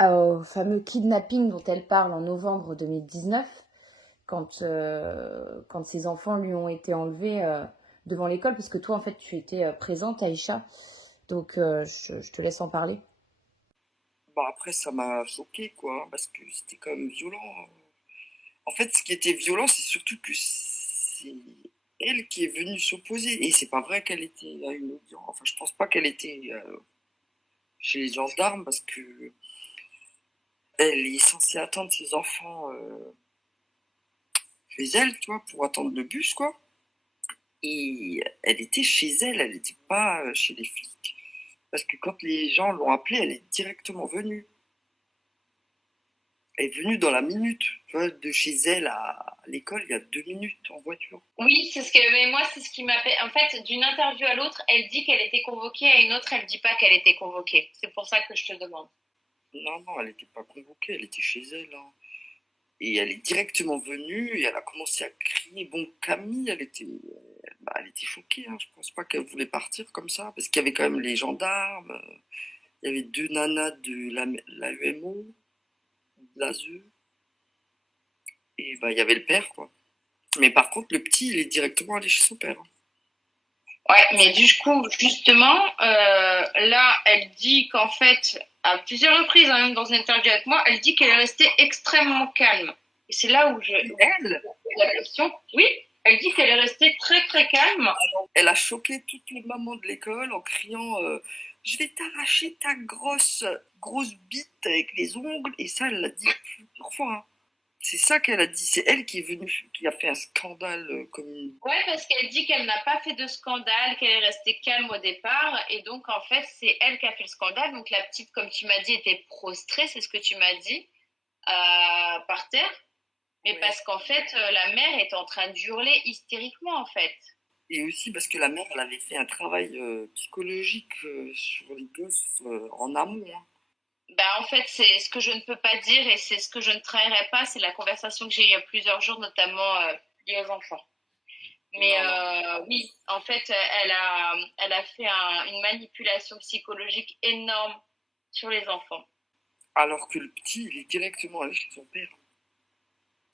au fameux kidnapping dont elle parle en novembre 2019, quand ses enfants lui ont été enlevés devant l'école, puisque toi, en fait, tu étais présente, Aïcha. Donc, je te laisse en parler. Bah après, ça m'a choqué, quoi, parce que c'était quand même violent. En fait, ce qui était violent, c'est surtout que c'est elle qui est venue s'opposer. Et c'est pas vrai qu'elle était à une audience. Enfin, je pense pas qu'elle était chez les gendarmes, parce que elle est censée attendre ses enfants chez elle, tu vois, pour attendre le bus, quoi. Et elle était chez elle, elle n'était pas chez les flics. Parce que quand les gens l'ont appelée, elle est directement venue. Elle est venue dans la minute, tu vois, de chez elle à l'école, il y a 2 minutes en voiture. Oui, mais moi, c'est ce qui m'a fait. En fait, d'une interview à l'autre, elle dit qu'elle était convoquée, à une autre, elle dit pas qu'elle était convoquée. C'est pour ça que je te demande. Non, non, elle n'était pas convoquée, elle était chez elle, hein. Et elle est directement venue et elle a commencé à crier. Bon, Camille, elle était choquée, hein. Je pense pas qu'elle voulait partir comme ça, parce qu'il y avait quand même les gendarmes, il y avait 2 nanas de la UMO, de l'ASE, et bah, il y avait le père, quoi. Mais par contre, le petit, il est directement allé chez son père, hein. Ouais, mais du coup, justement, là, elle dit qu'en fait, à plusieurs reprises, hein, même dans une interview avec moi, elle dit qu'elle est restée extrêmement calme. Et c'est là où Elle, la question. Oui, elle dit qu'elle est restée très très calme. elle a choqué toutes les mamans de l'école en criant je vais t'arracher ta grosse bite avec les ongles. Et ça, elle l'a dit plusieurs fois, hein. C'est ça qu'elle a dit. C'est elle qui est venue, qui a fait un scandale comme une. Ouais, parce qu'elle dit qu'elle n'a pas fait de scandale, qu'elle est restée calme au départ. Et donc, en fait, c'est elle qui a fait le scandale. Donc, la petite, comme tu m'as dit, était prostrée, c'est ce que tu m'as dit, par terre. Mais Ouais. parce qu'en fait, la mère est en train d'hurler hystériquement, en fait. Et aussi parce que la mère, elle avait fait un travail psychologique sur les gosses en amont, hein. Bah, en fait, c'est ce que je ne peux pas dire et c'est ce que je ne trahirai pas. C'est la conversation que j'ai eue il y a plusieurs jours, notamment liée aux enfants. Mais Non, non. oui, en fait, elle a fait une manipulation psychologique énorme sur les enfants. Alors que le petit, il est directement allé chez son père.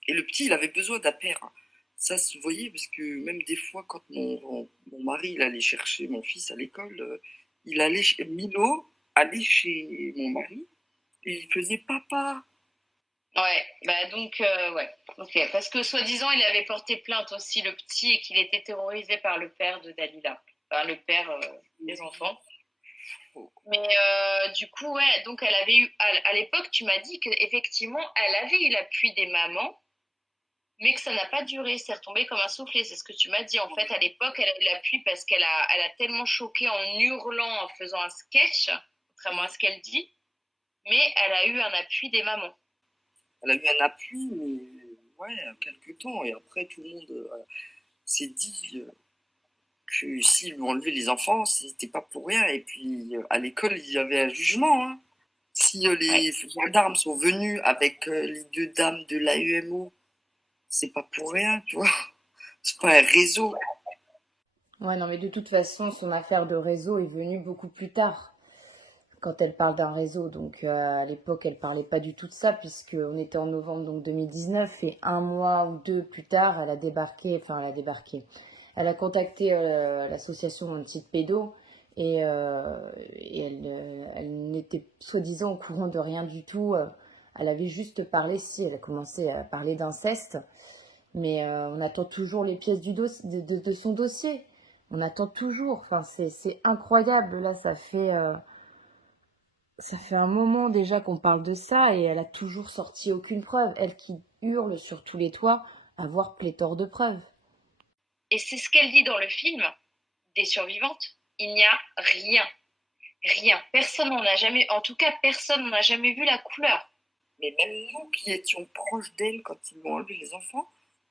Et le petit, il avait besoin d'un père, hein. Ça se voyait parce que même des fois, quand mon mari il allait chercher mon fils à l'école, il allait chez Milo, allait chez mon mari et il faisait papa. Ouais, bah donc, ouais. Ok, parce que soi-disant, il avait porté plainte aussi, le petit, et qu'il était terrorisé par le père de Dalila. Enfin, le père des enfants. Mais du coup, ouais, donc elle avait eu, à l'époque, tu m'as dit qu'effectivement, elle avait eu l'appui des mamans, mais que ça n'a pas duré, c'est retombé comme un soufflé, c'est ce que tu m'as dit. En fait, à l'époque, elle a eu l'appui parce elle a tellement choqué en hurlant, en faisant un sketch, contrairement à ce qu'elle dit, mais elle a eu un appui des mamans. Elle a eu un appui, mais ouais, quelques temps. Et après, tout le monde s'est dit que s'ils lui ont enlevé les enfants, c'était pas pour rien. Et puis, à l'école, il y avait un jugement, hein. Si Ouais. les gendarmes sont venus avec les 2 dames de l'AUMO, c'est pas pour rien, tu vois. C'est pas un réseau. Ouais, non, mais de toute façon, son affaire de réseau est venue beaucoup plus tard, quand elle parle d'un réseau. Donc, à l'époque, elle parlait pas du tout de ça, puisqu'on était en novembre donc 2019, et un mois ou deux plus tard, elle a débarqué. Elle a contacté l'association Anti-Pédo, et elle n'était soi-disant au courant de rien du tout. Elle avait juste parlé, si, elle a commencé à parler d'inceste, mais on attend toujours les pièces de son dossier. On attend toujours. Enfin, c'est incroyable. Là, ça fait un moment déjà qu'on parle de ça et elle a toujours sorti aucune preuve. Elle qui hurle sur tous les toits, avoir pléthore de preuves. Et c'est ce qu'elle dit dans le film des survivantes. Il n'y a rien. Rien. Personne n'en a jamais, en tout cas, personne n'en a jamais vu la couleur. Mais même nous qui étions proches d'elle quand ils lui ont enlevé les enfants,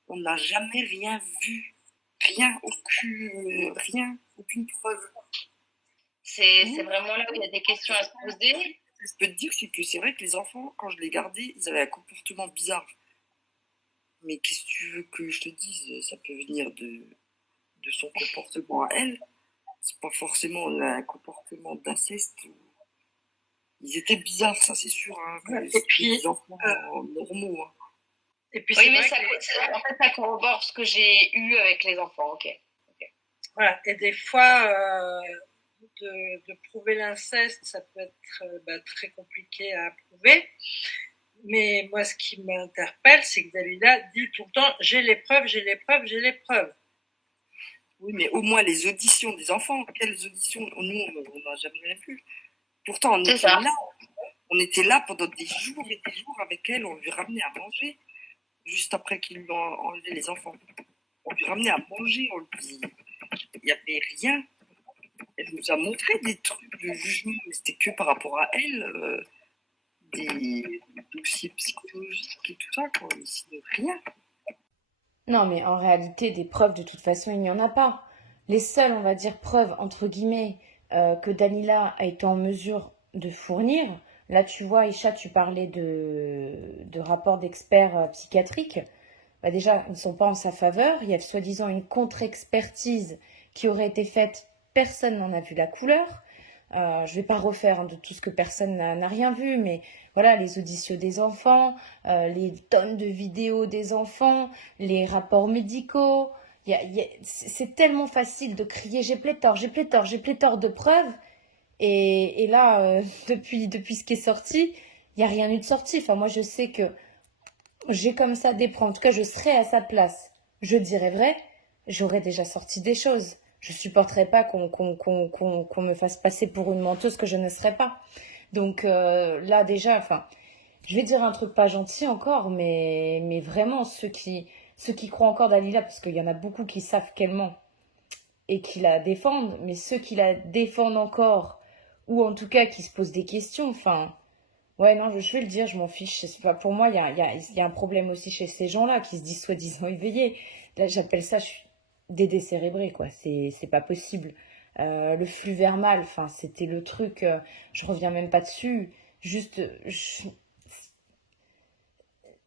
On n'a jamais rien vu. Rien, aucune preuve. C'est Tout vraiment là où il y a des questions à se poser. ce que je peux te dire, c'est que c'est vrai que les enfants, quand je les gardais, ils avaient un comportement bizarre. Mais qu'est-ce que tu veux que je te dise? Ça peut venir de son comportement à elle. C'est pas forcément un comportement d'inceste. Ils étaient bizarres, ça c'est sûr. Hein, Et c'est puis, des enfants normaux. Hein. et puis Oui, c'est mais vrai ça, en fait, ça corrobore ce que j'ai eu avec les enfants. Ok. voilà. Et des fois, de prouver l'inceste, ça peut être très compliqué à prouver. Mais moi, ce qui m'interpelle, c'est que Dalila dit tout le temps, j'ai les preuves, j'ai les preuves, j'ai les preuves. Oui, mais au moins les auditions des enfants. Quelles auditions? Nous, on n'a jamais rien vu. Pourtant, C'est ça. on était là pendant des jours et des jours avec elle. On lui ramenait à manger juste après qu'ils lui ont enlevé les enfants. On lui ramenait à manger. Il n'y avait rien. Elle nous a montré des trucs de jugement, mais c'était que par rapport à elle, des dossiers psychologiques et tout ça, quoi. Mais sinon, rien. Non, mais en réalité, des preuves, de toute façon, il n'y en a pas. Les seules, on va dire, preuves, entre guillemets, que Dalila a été en mesure de fournir, là, tu vois, Isha, tu parlais de rapports d'experts psychiatriques. Bah déjà, ils ne sont pas en sa faveur. Il y a soi-disant une contre-expertise qui aurait été faite. Personne n'en a vu la couleur. Je ne vais pas refaire de tout ce que personne n'a rien vu, mais voilà, les auditions des enfants, les tonnes de vidéos des enfants, les rapports médicaux. C'est tellement facile de crier j'ai pléthore, j'ai pléthore, j'ai pléthore de preuves. Et là, depuis ce qui est sorti, il n'y a rien eu de sorti. Enfin, moi, je sais que j'ai comme ça des preuves. En tout cas, je serais à sa place. Je dirais vrai, j'aurais déjà sorti des choses. Je supporterais pas qu'on me fasse passer pour une menteuse que je ne serais pas. Donc là déjà, enfin, je vais dire un truc pas gentil encore, mais vraiment ceux qui croient encore Dalila, parce qu'il y en a beaucoup qui savent qu'elle ment et qui la défendent, mais ceux qui la défendent encore, ou en tout cas qui se posent des questions, enfin, ouais, non, je vais le dire, je m'en fiche. C'est pas, pour moi, il y a un problème aussi chez ces gens-là qui se disent soi-disant éveillés. Là, j'appelle ça des décérébrés, quoi. C'est pas possible. Le flux vermal, enfin, c'était le truc, je reviens même pas dessus. Juste,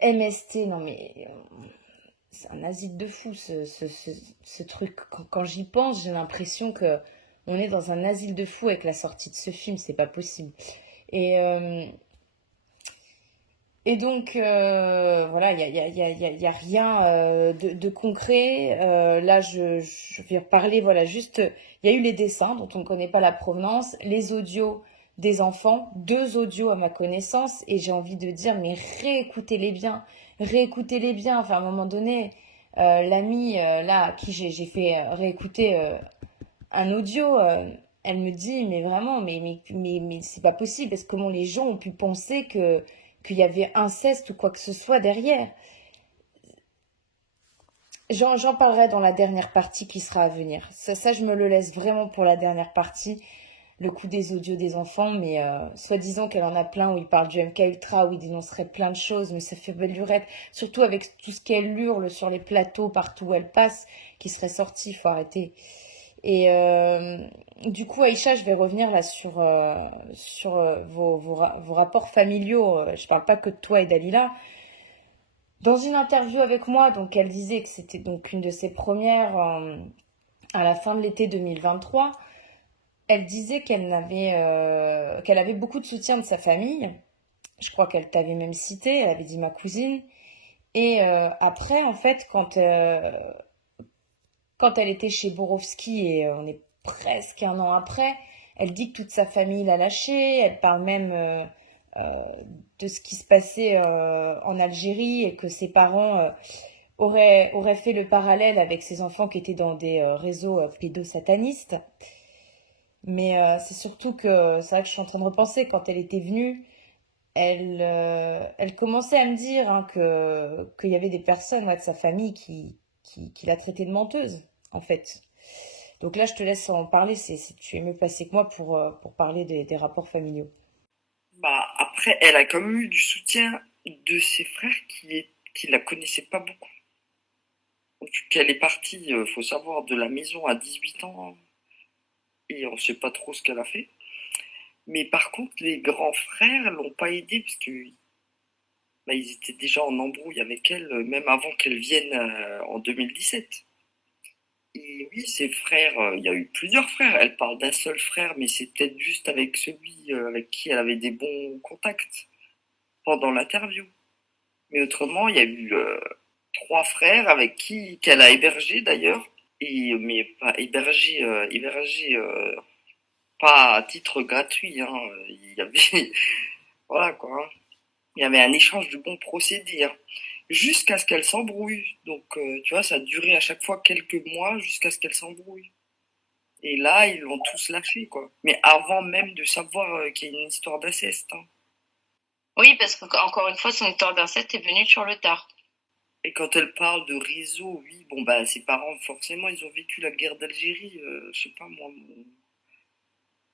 MST, non mais c'est un asile de fou ce truc. Quand j'y pense, j'ai l'impression que on est dans un asile de fou avec la sortie de ce film, c'est pas possible. Et, euh, Et donc, voilà, il y a rien de concret. Là, je vais reparler, voilà, juste, il y a eu les dessins dont on ne connaît pas la provenance, les audios des enfants, 2 audios à ma connaissance, et j'ai envie de dire, mais réécoutez-les bien, réécoutez-les bien. Enfin, à un moment donné, l'amie, là, à qui j'ai fait réécouter un audio, elle me dit, mais vraiment, mais c'est pas possible, parce que comment les gens ont pu penser qu'il y avait inceste ou quoi que ce soit derrière. J'en parlerai dans la dernière partie qui sera à venir. Ça, je me le laisse vraiment pour la dernière partie, le coup des audios des enfants, mais soi-disant qu'elle en a plein où il parle du MK Ultra, où il dénoncerait plein de choses, mais ça fait belle lurette, surtout avec tout ce qu'elle hurle sur les plateaux, partout où elle passe, qui serait sorti, faut arrêter. Et du coup, Aïcha, je vais revenir là sur vos rapports familiaux. Je parle pas que de toi et Dalila. Dans une interview avec moi, donc elle disait que c'était donc une de ses premières à la fin de l'été 2023. Elle disait qu'elle avait beaucoup de soutien de sa famille. Je crois qu'elle t'avait même cité. Elle avait dit ma cousine. Et après, en fait, quand elle était chez Borowski, et on est presque un an après, elle dit que toute sa famille l'a lâchée. Elle parle même de ce qui se passait en Algérie et que ses parents auraient fait le parallèle avec ses enfants qui étaient dans des réseaux pédosatanistes. Mais c'est surtout que c'est vrai que je suis en train de repenser quand elle était venue. Elle commençait à me dire hein, qu'il y avait des personnes de sa famille qui la traitaient de menteuse, en fait. Donc là, je te laisse en parler. Tu es mieux placé que moi pour parler des rapports familiaux. Bah, après, elle a quand même eu du soutien de ses frères qui la connaissaient pas beaucoup. Donc, qu'elle est partie, faut savoir, de la maison à 18 ans et on sait pas trop ce qu'elle a fait. Mais par contre, les grands frères l'ont pas aidée parce que bah, ils étaient déjà en embrouille avec elle, même avant qu'elle vienne en 2017. Et oui, ses frères, il y a eu plusieurs frères. Elle parle d'un seul frère, mais c'est peut-être juste avec celui avec qui elle avait des bons contacts pendant l'interview. Mais autrement, il y a eu trois frères avec qui qu'elle a hébergé d'ailleurs. Et mais pas hébergé, pas à titre gratuit. Hein. Il y avait voilà quoi. Hein. Il y avait un échange de bons procédés. Hein. Jusqu'à ce qu'elle s'embrouille. Donc tu vois, ça a duré à chaque fois quelques mois jusqu'à ce qu'elle s'embrouille. Et là, ils l'ont tous lâché, quoi. Mais avant même de savoir qu'il y a une histoire d'inceste. Hein. Oui, parce que encore une fois, son histoire d'inceste est venue sur le tard. Et quand elle parle de réseau, oui, bon, bah, ses parents, forcément, ils ont vécu la guerre d'Algérie. Je sais pas, moi,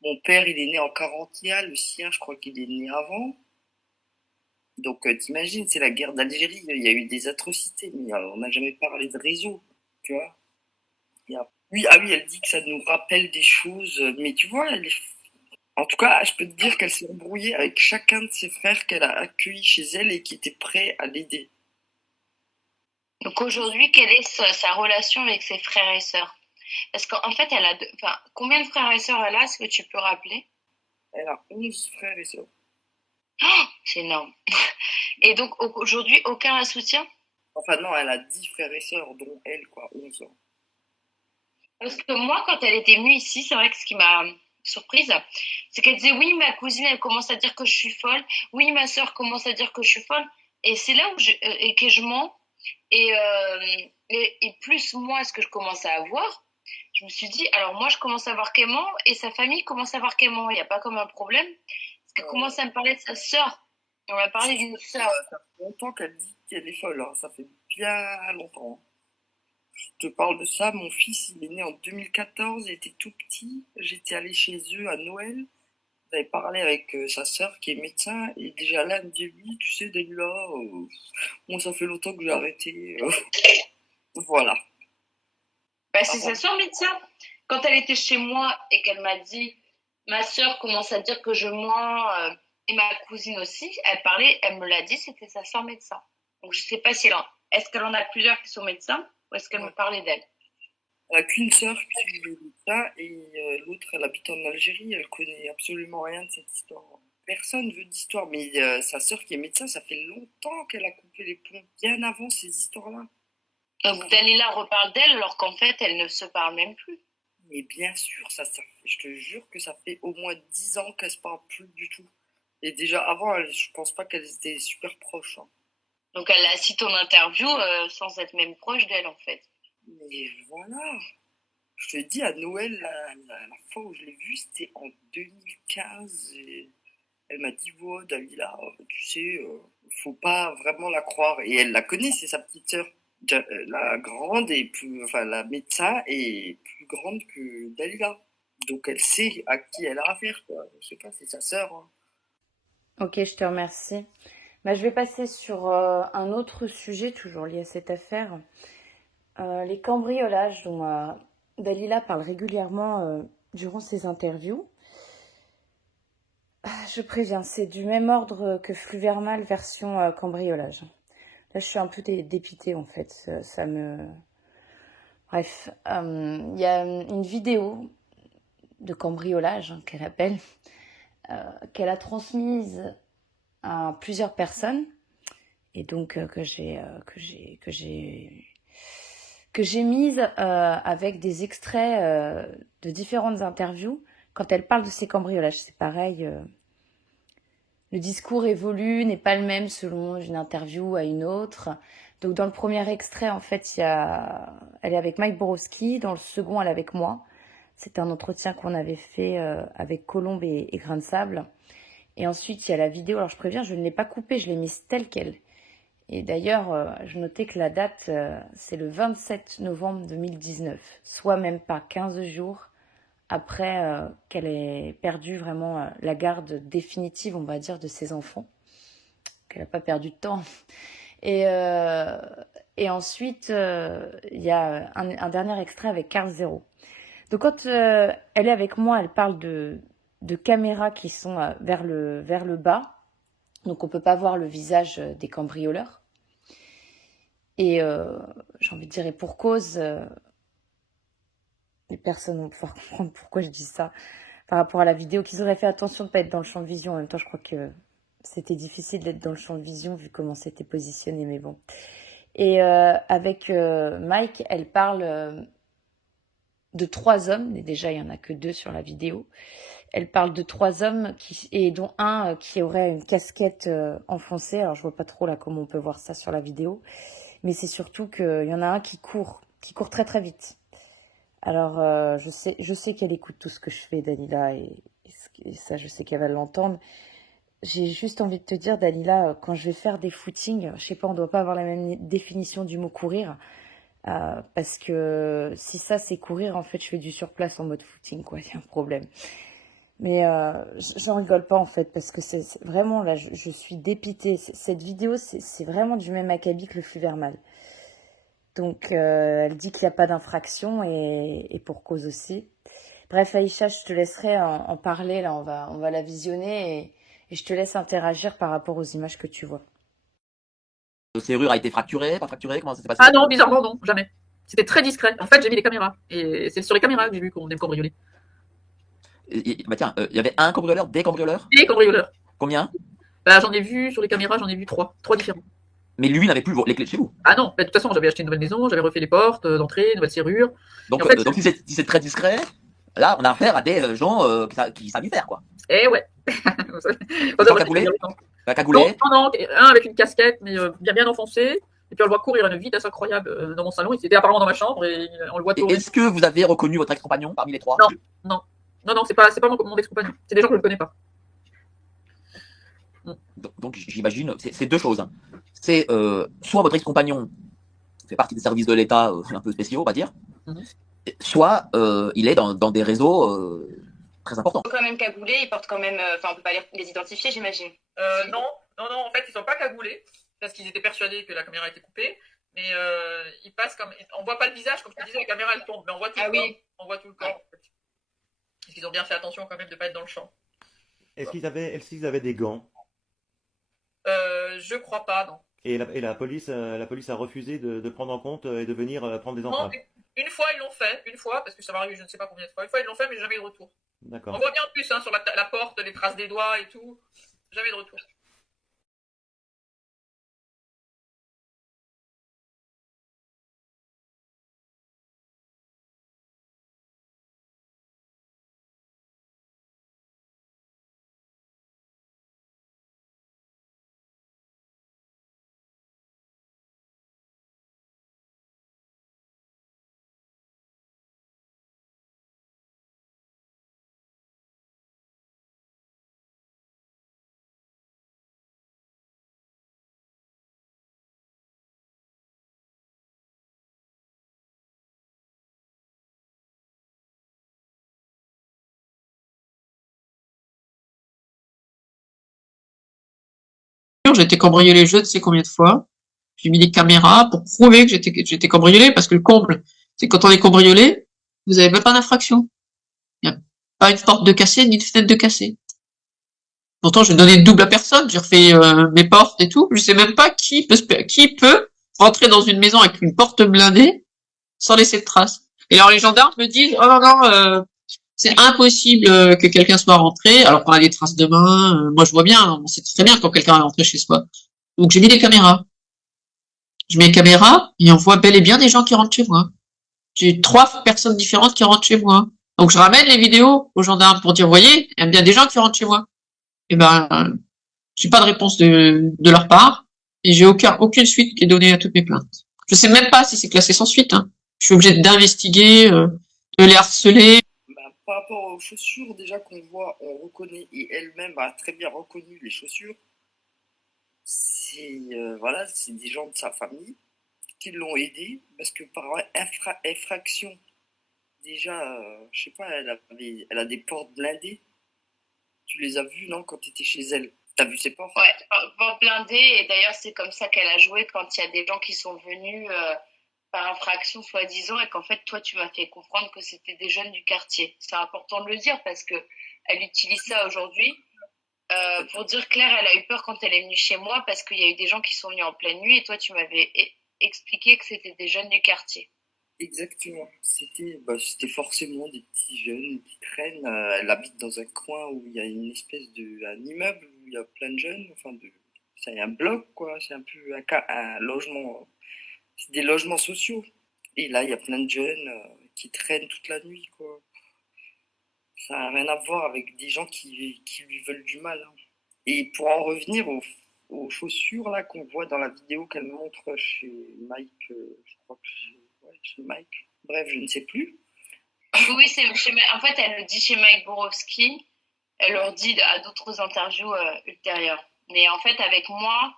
mon père, il est né en 41, le sien, je crois qu'il est né avant. Donc, t'imagines, c'est la guerre d'Algérie, il y a eu des atrocités, mais on n'a jamais parlé de réseau, tu vois. Oui, ah oui, elle dit que ça nous rappelle des choses, mais tu vois, en tout cas, je peux te dire qu'elle s'est embrouillée avec chacun de ses frères qu'elle a accueillis chez elle et qui étaient prêts à l'aider. Donc aujourd'hui, quelle est sa relation avec ses frères et sœurs? Parce qu'en fait, elle a enfin, combien de frères et sœurs elle a? Est-ce que tu peux rappeler? Elle a 11 frères et sœurs. Oh, c'est énorme. Et donc aujourd'hui, aucun la soutient? Enfin non, elle a 10 frères et sœurs, dont elle, quoi, 11 ans. Parce que moi, quand elle était venue ici, c'est vrai que ce qui m'a surprise, c'est qu'elle disait oui, ma cousine, elle commence à dire que je suis folle. Oui, ma sœur commence à dire que je suis folle. Et c'est là où et que je mens. Et plus moi, ce que je commence à avoir, je me suis dit, alors moi, je commence à voir qu'elle ment et sa famille commence à voir qu'elle ment. Il n'y a pas comme un problème. Parce qu'elle commence à me parler de sa sœur. On m'a parlé d'une sœur. Ça fait longtemps qu'elle dit qu'elle est folle, hein. Ça fait bien longtemps. Je te parle de ça, mon fils, il est né en 2014, il était tout petit. J'étais allée chez eux à Noël. J'avais parlé avec sa sœur qui est médecin et déjà là, elle me dit oui, tu sais, Daniela, bon, ça fait longtemps que j'ai arrêté. Voilà. Bah, c'est Avant. sa sœur médecin. Quand elle était chez moi et qu'elle m'a dit, ma sœur commence à dire que je mens, et ma cousine aussi, elle parlait, elle me l'a dit, c'était sa sœur médecin. Donc je sais pas si est-ce qu'elle en a plusieurs qui sont médecins ou est-ce qu'elle me parlait d'elle. Elle a qu'une sœur qui est médecin et l'autre, elle habite en Algérie. Elle connaît absolument rien de cette histoire. Personne veut d'histoire, mais sa sœur qui est médecin, ça fait longtemps qu'elle a coupé les ponts, bien avant ces histoires-là. Donc Dalila reparle d'elle alors qu'en fait, elle ne se parle même plus. Mais bien sûr, je te jure que ça fait au moins 10 ans qu'elles se parlent plus du tout. Et déjà avant, je pense pas qu'elles étaient super proches. Hein. Donc elle a cité ton interview sans être même proche d'elle en fait. Mais voilà. Je te dis, à Noël, la fois où je l'ai vue, c'était en 2015. Et elle m'a dit, oh, Dalila, tu sais, faut pas vraiment la croire. Et elle la connaît, c'est sa petite sœur. La grande et plus, enfin, la médecin est plus grande que Dalila. Donc elle sait à qui elle a affaire, quoi. Je sais pas, c'est sa sœur. Hein. Ok, je te remercie. Bah, je vais passer sur un autre sujet, toujours lié à cette affaire. Les cambriolages dont Dalila parle régulièrement durant ses interviews. Je préviens, c'est du même ordre que Flux Vermal version cambriolage. Là, je suis un peu dépitée en fait. Ça me... Bref, il y a une vidéo de cambriolage qu'elle appelle, qu'elle a transmise à plusieurs personnes et donc que j'ai mise avec des extraits de différentes interviews. Quand elle parle de ces cambriolages, c'est pareil. Le discours évolue, n'est pas le même selon une interview à une autre. Donc dans le premier extrait, en fait, elle est avec Mike Borowski. Dans le second, elle est avec moi. C'est un entretien qu'on avait fait avec Colombe et Grain de Sable. Et ensuite, il y a la vidéo. Alors je préviens, je ne l'ai pas coupée, je l'ai mise telle qu'elle. Et d'ailleurs, je notais que la date, c'est le 27 novembre 2019, soit même pas 15 jours après qu'elle ait perdu vraiment la garde définitive, on va dire, de ses enfants, qu'elle n'a pas perdu de temps. Et et ensuite, il y a un dernier extrait avec Carl Zero. Donc quand elle est avec moi, elle parle de caméras qui sont vers le bas. Donc on peut pas voir le visage des cambrioleurs. Et j'ai envie de dire, et pour cause, les personnes vont pouvoir comprendre pourquoi je dis ça par rapport à la vidéo, qu'ils auraient fait attention de ne pas être dans le champ de vision. En même temps, je crois que c'était difficile d'être dans le champ de vision vu comment c'était positionné, mais bon. Et avec Mike, elle parle de 3 hommes, et déjà il n'y en a que 2 sur la vidéo. Elle parle de 3 hommes, et dont un qui aurait une casquette enfoncée. Alors je vois pas trop là comment on peut voir ça sur la vidéo, mais c'est surtout qu'il y en a un qui court très très vite. Alors je sais qu'elle écoute tout ce que je fais, Dalila, et ça je sais qu'elle va l'entendre. J'ai juste envie de te dire, Dalila, quand je vais faire des footings, je sais pas, on doit pas avoir la même définition du mot courir. Parce que si ça c'est courir, en fait je fais du surplace en mode footing, quoi, il y a un problème. Mais j'en rigole pas en fait, parce que c'est vraiment là, je suis dépitée. Cette vidéo, c'est vraiment du même acabit que le flux verbal. Donc elle dit qu'il n'y a pas d'infraction, et pour cause aussi. Bref, Aïcha, je te laisserai en parler, là on va la visionner, et je te laisse interagir par rapport aux images que tu vois. La serrure a été fracturée, pas fracturée, comment ça s'est passé? Ah non, bizarrement, non, jamais. C'était très discret. En fait, j'ai mis les caméras. Et c'est sur les caméras que j'ai vu qu'on est cambriolé. Bah tiens, il y avait un cambrioleur, des cambrioleurs? Et cambrioleurs. Combien? Bah, j'en ai vu sur les caméras, j'en ai vu 3. 3 différents. Mais lui n'avait plus les clés de chez vous. Ah non, bah, de toute façon, j'avais acheté une nouvelle maison, j'avais refait les portes d'entrée, une nouvelle serrure. Donc, en fait, donc si c'est très discret, là on a affaire à des gens qui savent y faire, quoi. Eh ouais. Sans cagoulé? La cagoulée? Non, un avec une casquette, mais bien enfoncé. Et puis on le voit courir à une vitesse incroyable dans mon salon. Il était apparemment dans ma chambre et on le voit tourner. Est-ce que vous avez reconnu votre ex-compagnon parmi les 3? Non, c'est pas mon ex-compagnon. C'est des gens que je ne connais pas. Donc j'imagine, c'est 2 choses. C'est soit votre ex-compagnon fait partie des services de l'État un peu spéciaux, on va dire, soit il est dans des réseaux très importants. Ils sont quand même cagoulés, ils portent quand même. Enfin, on peut pas les identifier, j'imagine. Non, en fait, ils sont pas cagoulés parce qu'ils étaient persuadés que la caméra était coupée. Mais ils passent comme. On voit pas le visage, comme je te disais, la caméra elle tourne, mais on voit tout le corps. On voit tout le corps. En fait. Parce qu'ils ont bien fait attention quand même de pas être dans le champ. Est-ce qu'ils avaient des gants? Je crois pas, non. Et la police a refusé de prendre en compte et de venir prendre des empreintes. Non, une fois ils l'ont fait, parce que ça m'est arrivé je ne sais pas combien de fois. Une fois ils l'ont fait, mais jamais eu de retour. D'accord. On voit bien en plus sur la porte, les traces des doigts et tout. Jamais de retour. J'ai été cambriolé je ne sais combien de fois. J'ai mis des caméras pour prouver que j'étais cambriolé, parce que le comble, c'est quand on est cambriolé, vous avez même pas d'infraction. Il n'y a pas une porte de cassée, ni une fenêtre de cassée. Pourtant, je donnais une double à personne, j'ai refait mes portes et tout. Je sais même pas qui peut rentrer dans une maison avec une porte blindée sans laisser de traces. Et alors les gendarmes me disent, oh non, c'est impossible que quelqu'un soit rentré, alors qu'on a des traces de main. Moi, je vois bien, on sait très bien quand quelqu'un est rentré chez soi. Donc j'ai mis des caméras. Je mets les caméras et on voit bel et bien des gens qui rentrent chez moi. J'ai 3 personnes différentes qui rentrent chez moi. Donc je ramène les vidéos aux gendarmes pour dire, voyez, il y a bien des gens qui rentrent chez moi. Et ben, j'ai pas de réponse de leur part et j'ai aucune suite qui est donnée à toutes mes plaintes. Je sais même pas si c'est classé sans suite. Hein. Je suis obligée d'investiguer, de les harceler. Par rapport aux chaussures, déjà qu'on voit, on reconnaît, et elle-même a très bien reconnu les chaussures. C'est c'est des gens de sa famille qui l'ont aidé, parce que par infraction, déjà, je sais pas, elle a des portes blindées. Tu les as vues, non, quand tu étais chez elle? T'as vu ses portes? Ouais, porte blindée. Et d'ailleurs, c'est comme ça qu'elle a joué quand il y a des gens qui sont venus par infraction, soi-disant, et qu'en fait, toi, tu m'as fait comprendre que c'était des jeunes du quartier. C'est important de le dire parce que elle utilise ça aujourd'hui pour dire Claire, elle a eu peur quand elle est venue chez moi parce qu'il y a eu des gens qui sont venus en pleine nuit et toi, tu m'avais expliqué que c'était des jeunes du quartier. Exactement. C'était forcément des petits jeunes qui traînent. Elle habite dans un coin où il y a une espèce un immeuble où il y a plein de jeunes. C'est un bloc, quoi. C'est un peu un logement. C'est des logements sociaux. Et là, il y a plein de jeunes qui traînent toute la nuit, quoi. Ça n'a rien à voir avec des gens qui lui veulent du mal, hein. Et pour en revenir aux chaussures là qu'on voit dans la vidéo qu'elle montre chez Mike, je crois que ouais, chez Mike. Bref, je ne sais plus. Oui, en fait, elle le dit chez Mike Borowski. Elle leur dit à d'autres interviews ultérieures. Mais en fait, avec moi,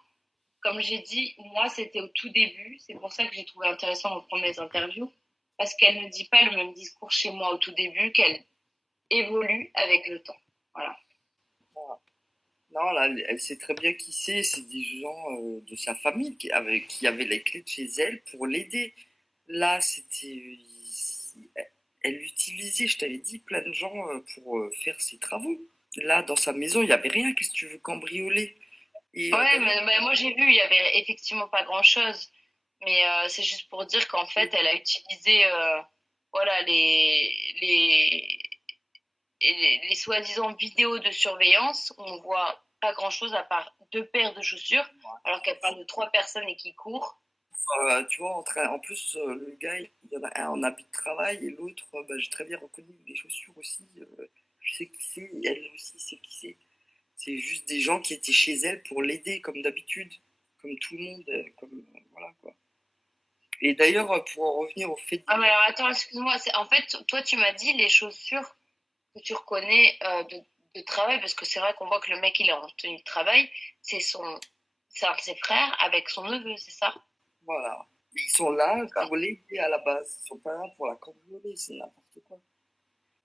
comme j'ai dit, moi, c'était au tout début. C'est pour ça que j'ai trouvé intéressant de prendre mes interviews. Parce qu'elle ne dit pas le même discours chez moi au tout début, qu'elle évolue avec le temps. Voilà. Non, là, elle sait très bien qui c'est. C'est des gens de sa famille qui avaient les clés de chez elle pour l'aider. Là, elle utilisait, je t'avais dit, plein de gens pour faire ses travaux. Là, dans sa maison, il n'y avait rien. Qu'est-ce que tu veux cambrioler? Et Ouais, mais moi j'ai vu, il y avait effectivement pas grand-chose. Mais c'est juste pour dire qu'en fait, elle a utilisé voilà, les soi-disant vidéos de surveillance où on voit pas grand-chose à part 2 paires de chaussures, alors qu'elle parle de 3 personnes et qui courent. tu vois, en plus, le gars, il y en a un en habit de travail et l'autre, j'ai très bien reconnu les chaussures aussi. Je sais qui c'est, et elle aussi sait qui c'est. C'est juste des gens qui étaient chez elle pour l'aider, comme d'habitude, comme tout le monde, voilà quoi. Et d'ailleurs, pour en revenir au fait Ah, mais alors attends, excuse-moi, en fait, toi tu m'as dit les chaussures que tu reconnais de travail, parce que c'est vrai qu'on voit que le mec il est en tenue de travail, c'est un de ses frères avec son neveu, c'est ça? voilà. Et ils sont là D'accord. pour l'aider à la base. Ils sont pas là pour la cambrioler, c'est n'importe quoi.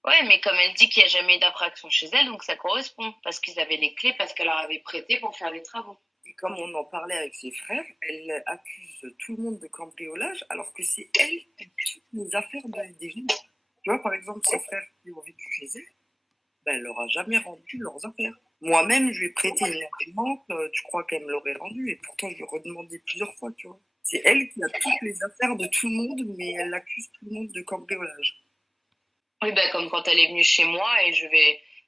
Ouais, mais comme elle dit qu'il n'y a jamais eu d'infraction chez elle, donc ça correspond, parce qu'ils avaient les clés, parce qu'elle leur avait prêté pour faire les travaux. Et comme on en parlait avec ses frères, elle accuse tout le monde de cambriolage, alors que c'est elle qui tue les affaires des gens. Tu vois, par exemple, ses frères qui ont vécu chez elle, ben, elle leur a jamais rendu leurs affaires. Moi-même, je lui ai prêté une imprimante, tu crois qu'elle me l'aurait rendue, et pourtant je lui ai redemandé plusieurs fois, tu vois. C'est elle qui a toutes les affaires de tout le monde, mais elle accuse tout le monde de cambriolage. Oui, ben, comme quand elle est venue chez moi, et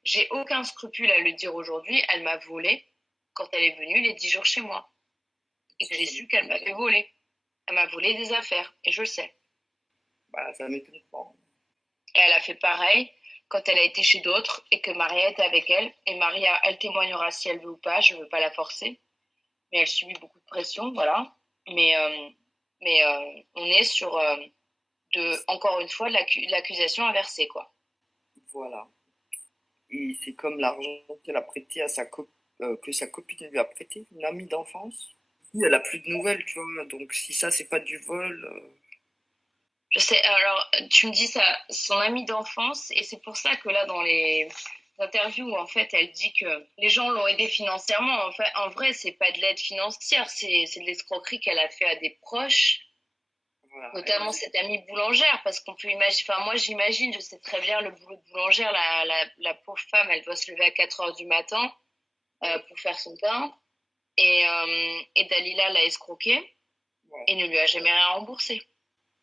j'ai aucun scrupule à le dire aujourd'hui, elle m'a volé quand elle est venue les 10 jours chez moi. Et que j'ai su qu'elle m'avait volé. Elle m'a volé des affaires, et je le sais. Bah, ça m'étonne pas. Et elle a fait pareil quand elle a été chez d'autres et que Maria était avec elle. Et Maria, elle témoignera si elle veut ou pas, je veux pas la forcer. Mais elle subit beaucoup de pression, voilà. Mais, on est sur, encore une fois, l'accusation inversée, quoi. Voilà. Et c'est comme l'argent qu'elle a prêté à que sa copine lui a prêté, une amie d'enfance. Elle a plus de nouvelles, tu vois. Donc si ça c'est pas du vol, Je sais, alors, tu me dis ça, son amie d'enfance, et c'est pour ça que là, dans les interviews, en fait, elle dit que les gens l'ont aidée financièrement. En fait, en vrai, c'est pas de l'aide financière, c'est de l'escroquerie qu'elle a fait à des proches, voilà. notamment cette amie boulangère, parce qu'on peut imaginer, enfin, moi, j'imagine, je sais très bien le boulot de boulangère, la pauvre femme, elle doit se lever à 4 heures du matin pour faire son pain, et Dalila l'a escroquée, Ouais. et ne lui a jamais rien remboursé.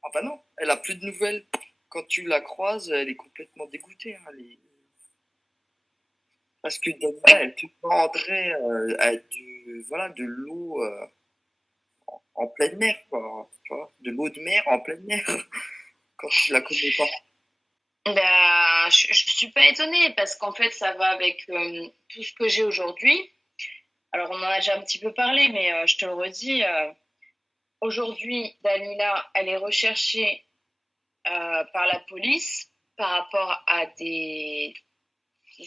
Ah bah non, elle a plus de nouvelles. Quand tu la croises, elle est complètement dégoûtée, hein, parce que Dalila, elle te vendrait voilà, de l'eau en pleine mer, quoi. Tu vois, de l'eau de mer en pleine mer, quand tu la connais pas. Ben, je suis pas étonnée parce qu'en fait, ça va avec tout ce que j'ai aujourd'hui. Alors, on en a déjà un petit peu parlé, mais je te le redis. Aujourd'hui, Dalila, elle est recherchée par la police par rapport à des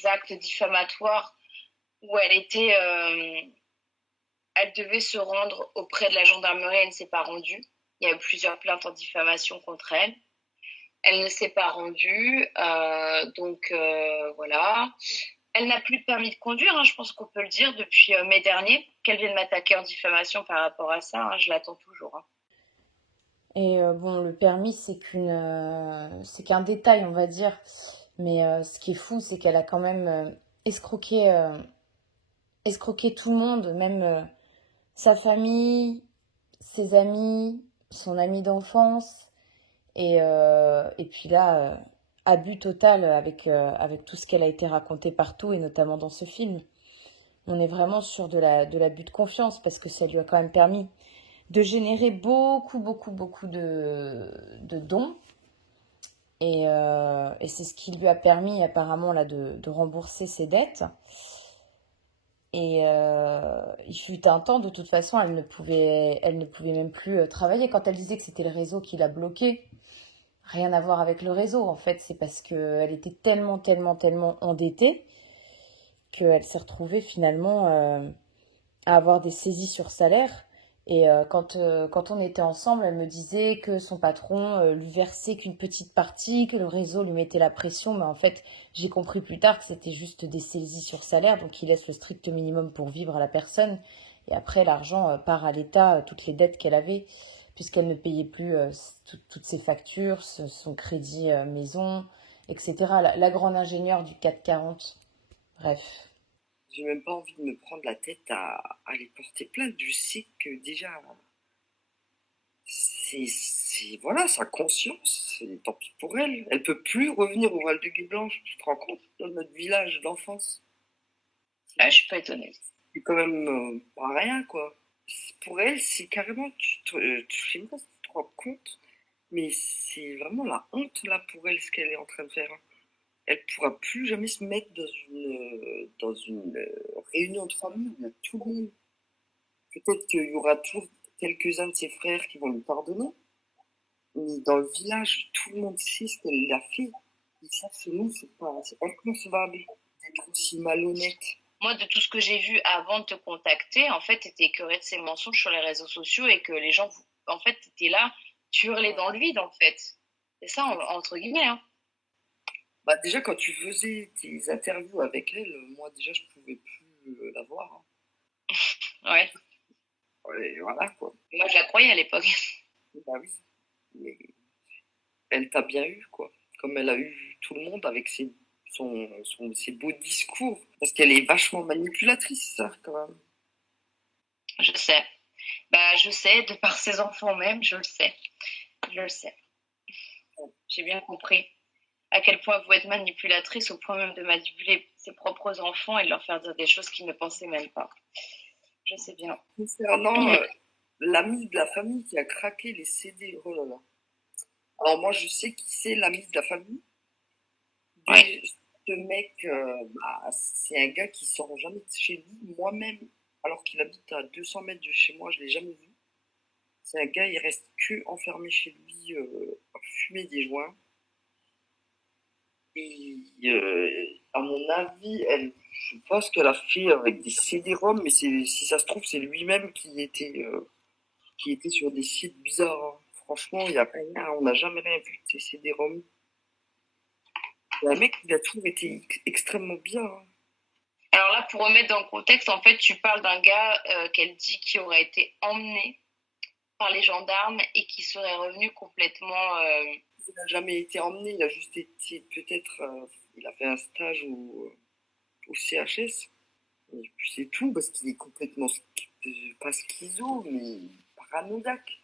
actes diffamatoires où elle devait se rendre auprès de la gendarmerie, elle ne s'est pas rendue. Il y a eu plusieurs plaintes en diffamation contre elle. Elle ne s'est pas rendue, donc voilà. Elle n'a plus de permis de conduire, je pense qu'on peut le dire, depuis mai dernier, qu'elle vient de m'attaquer en diffamation par rapport à ça. Je l'attends toujours. Et bon, le permis, c'est qu'un détail, on va dire. Mais ce qui est fou, c'est qu'elle a quand même escroqué tout le monde, même sa famille, ses amis, son ami d'enfance. Et puis là, abus total avec tout ce qu'elle a été raconté partout, et notamment dans ce film. On est vraiment sur de l'abus de confiance, parce que ça lui a quand même permis de générer beaucoup, beaucoup, beaucoup de dons. Et c'est ce qui lui a permis apparemment là de rembourser ses dettes. Et il fut un temps, de toute façon, elle ne pouvait même plus travailler. Quand elle disait que c'était le réseau qui l'a bloquée, rien à voir avec le réseau. En fait, c'est parce qu'elle était tellement, tellement, tellement endettée qu'elle s'est retrouvée finalement à avoir des saisies sur salaire. Et quand on était ensemble, elle me disait que son patron lui versait qu'une petite partie, que le réseau lui mettait la pression. Mais en fait, j'ai compris plus tard que c'était juste des saisies sur salaire, donc il laisse le strict minimum pour vivre à la personne. Et après, l'argent part à l'État, toutes les dettes qu'elle avait, puisqu'elle ne payait plus toutes ses factures, son crédit maison, etc. La grande ingénieure du 440. Bref. J'ai même pas envie de me prendre la tête à aller porter plainte. Je sais que déjà, voilà, sa conscience, c'est tant pis pour elle. Elle peut plus revenir au Val de Gueblanche, tu te rends compte, dans notre village d'enfance. Je suis pas étonnée. C'est quand même pas rien, quoi. Pour elle, c'est carrément, je sais même pas si tu te rends compte, mais c'est vraiment la honte, là, pour elle, ce qu'elle est en train de faire. Elle pourra plus jamais se mettre dans une réunion de famille où il y a tout le monde. Peut-être qu'il y aura toujours quelques-uns de ses frères qui vont lui pardonner, mais dans le village, tout le monde sait ce qu'elle a fait. Et ça, c'est inconcevable d'être aussi malhonnête. Moi, de tout ce que j'ai vu avant de te contacter, en fait, t'étais écœurée de ces mensonges sur les réseaux sociaux et que les gens, en fait, t'étais là, tu hurlais dans le vide, en fait. C'est ça, entre guillemets. Bah déjà, quand tu faisais tes interviews avec elle, moi déjà, je pouvais plus la voir. Ouais. Et voilà, quoi. Moi, je la croyais à l'époque. Bah oui. Mais elle t'a bien eu, quoi. Comme elle a eu tout le monde avec ses beaux discours. Parce qu'elle est vachement manipulatrice, ça, quand même. Je sais. Je sais, de par ses enfants même, je le sais. Je le sais. J'ai bien compris à quel point vous êtes manipulatrice, au point même de manipuler ses propres enfants et de leur faire dire des choses qu'ils ne pensaient même pas. Je sais bien. Concernant l'ami de la famille qui a craqué les CD, oh là là. Alors moi, je sais qui c'est l'ami de la famille. Ouais. Ce mec, c'est un gars qui sort jamais de chez lui. Moi-même, alors qu'il habite à 200 mètres de chez moi, je l'ai jamais vu. C'est un gars, il reste que enfermé chez lui à fumer des joints. Et à mon avis, je sais pas ce qu'elle a fait avec des CD-ROM, mais si ça se trouve, c'est lui-même qui était sur des sites bizarres. Hein. Franchement, il y a rien, on n'a jamais rien vu de ces CD-ROM. C'est un mec qui a toujours été extrêmement bien. Hein. Alors là, pour remettre dans le contexte, en fait, tu parles d'un gars qu'elle dit qui aurait été emmené par les gendarmes et qui serait revenu complètement... Il n'a jamais été emmené, il a juste été peut-être... il a fait un stage au CHS. Et puis c'est tout, parce qu'il est complètement... pas schizo, mais paranoïaque.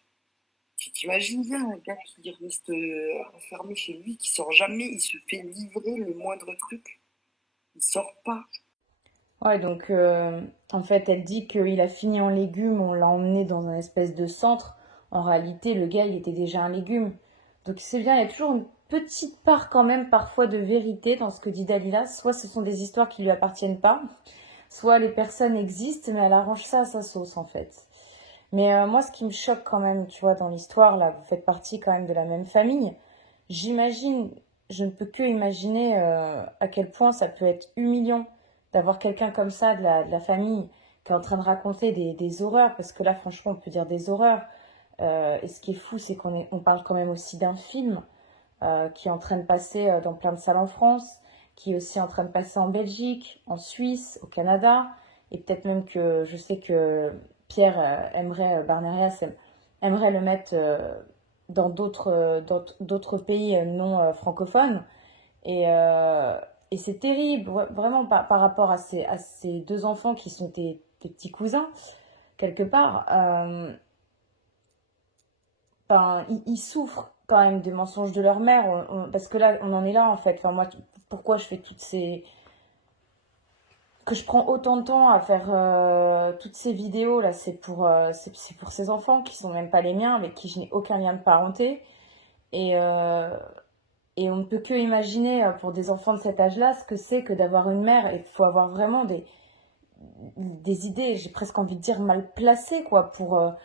Tu t'imagines bien un gars qui reste enfermé chez lui, qui sort jamais, il se fait livrer le moindre truc. Il sort pas. Ouais, donc en fait, elle dit qu'il a fini en légumes, on l'a emmené dans un espèce de centre. En réalité, le gars, il était déjà un légume. Donc c'est bien, il y a toujours une petite part quand même parfois de vérité dans ce que dit Dalila. Soit ce sont des histoires qui lui appartiennent pas, soit les personnes existent, mais elle arrange ça à sa sauce en fait. Mais moi, ce qui me choque quand même, tu vois, dans l'histoire, là, vous faites partie quand même de la même famille. J'imagine, je ne peux que imaginer à quel point ça peut être humiliant d'avoir quelqu'un comme ça de la famille qui est en train de raconter des horreurs, parce que là, franchement, on peut dire des horreurs. Et ce qui est fou, c'est qu'on parle quand même aussi d'un film qui est en train de passer dans plein de salles en France, qui est aussi en train de passer en Belgique, en Suisse, au Canada, et peut-être même que je sais que Pierre Barnerias aimerait le mettre dans d'autres pays non francophones. Et c'est terrible, vraiment par rapport à ces deux enfants qui sont tes petits cousins, quelque part. Ils souffrent quand même des mensonges de leur mère, parce que là, on en est là en fait. Moi, pourquoi je fais que je prends autant de temps à faire toutes ces vidéos là, c'est pour ces enfants qui sont même pas les miens, avec qui je n'ai aucun lien de parenté. Et on ne peut que imaginer pour des enfants de cet âge-là ce que c'est que d'avoir une mère. Il faut avoir vraiment des idées, j'ai presque envie de dire mal placées, quoi, pour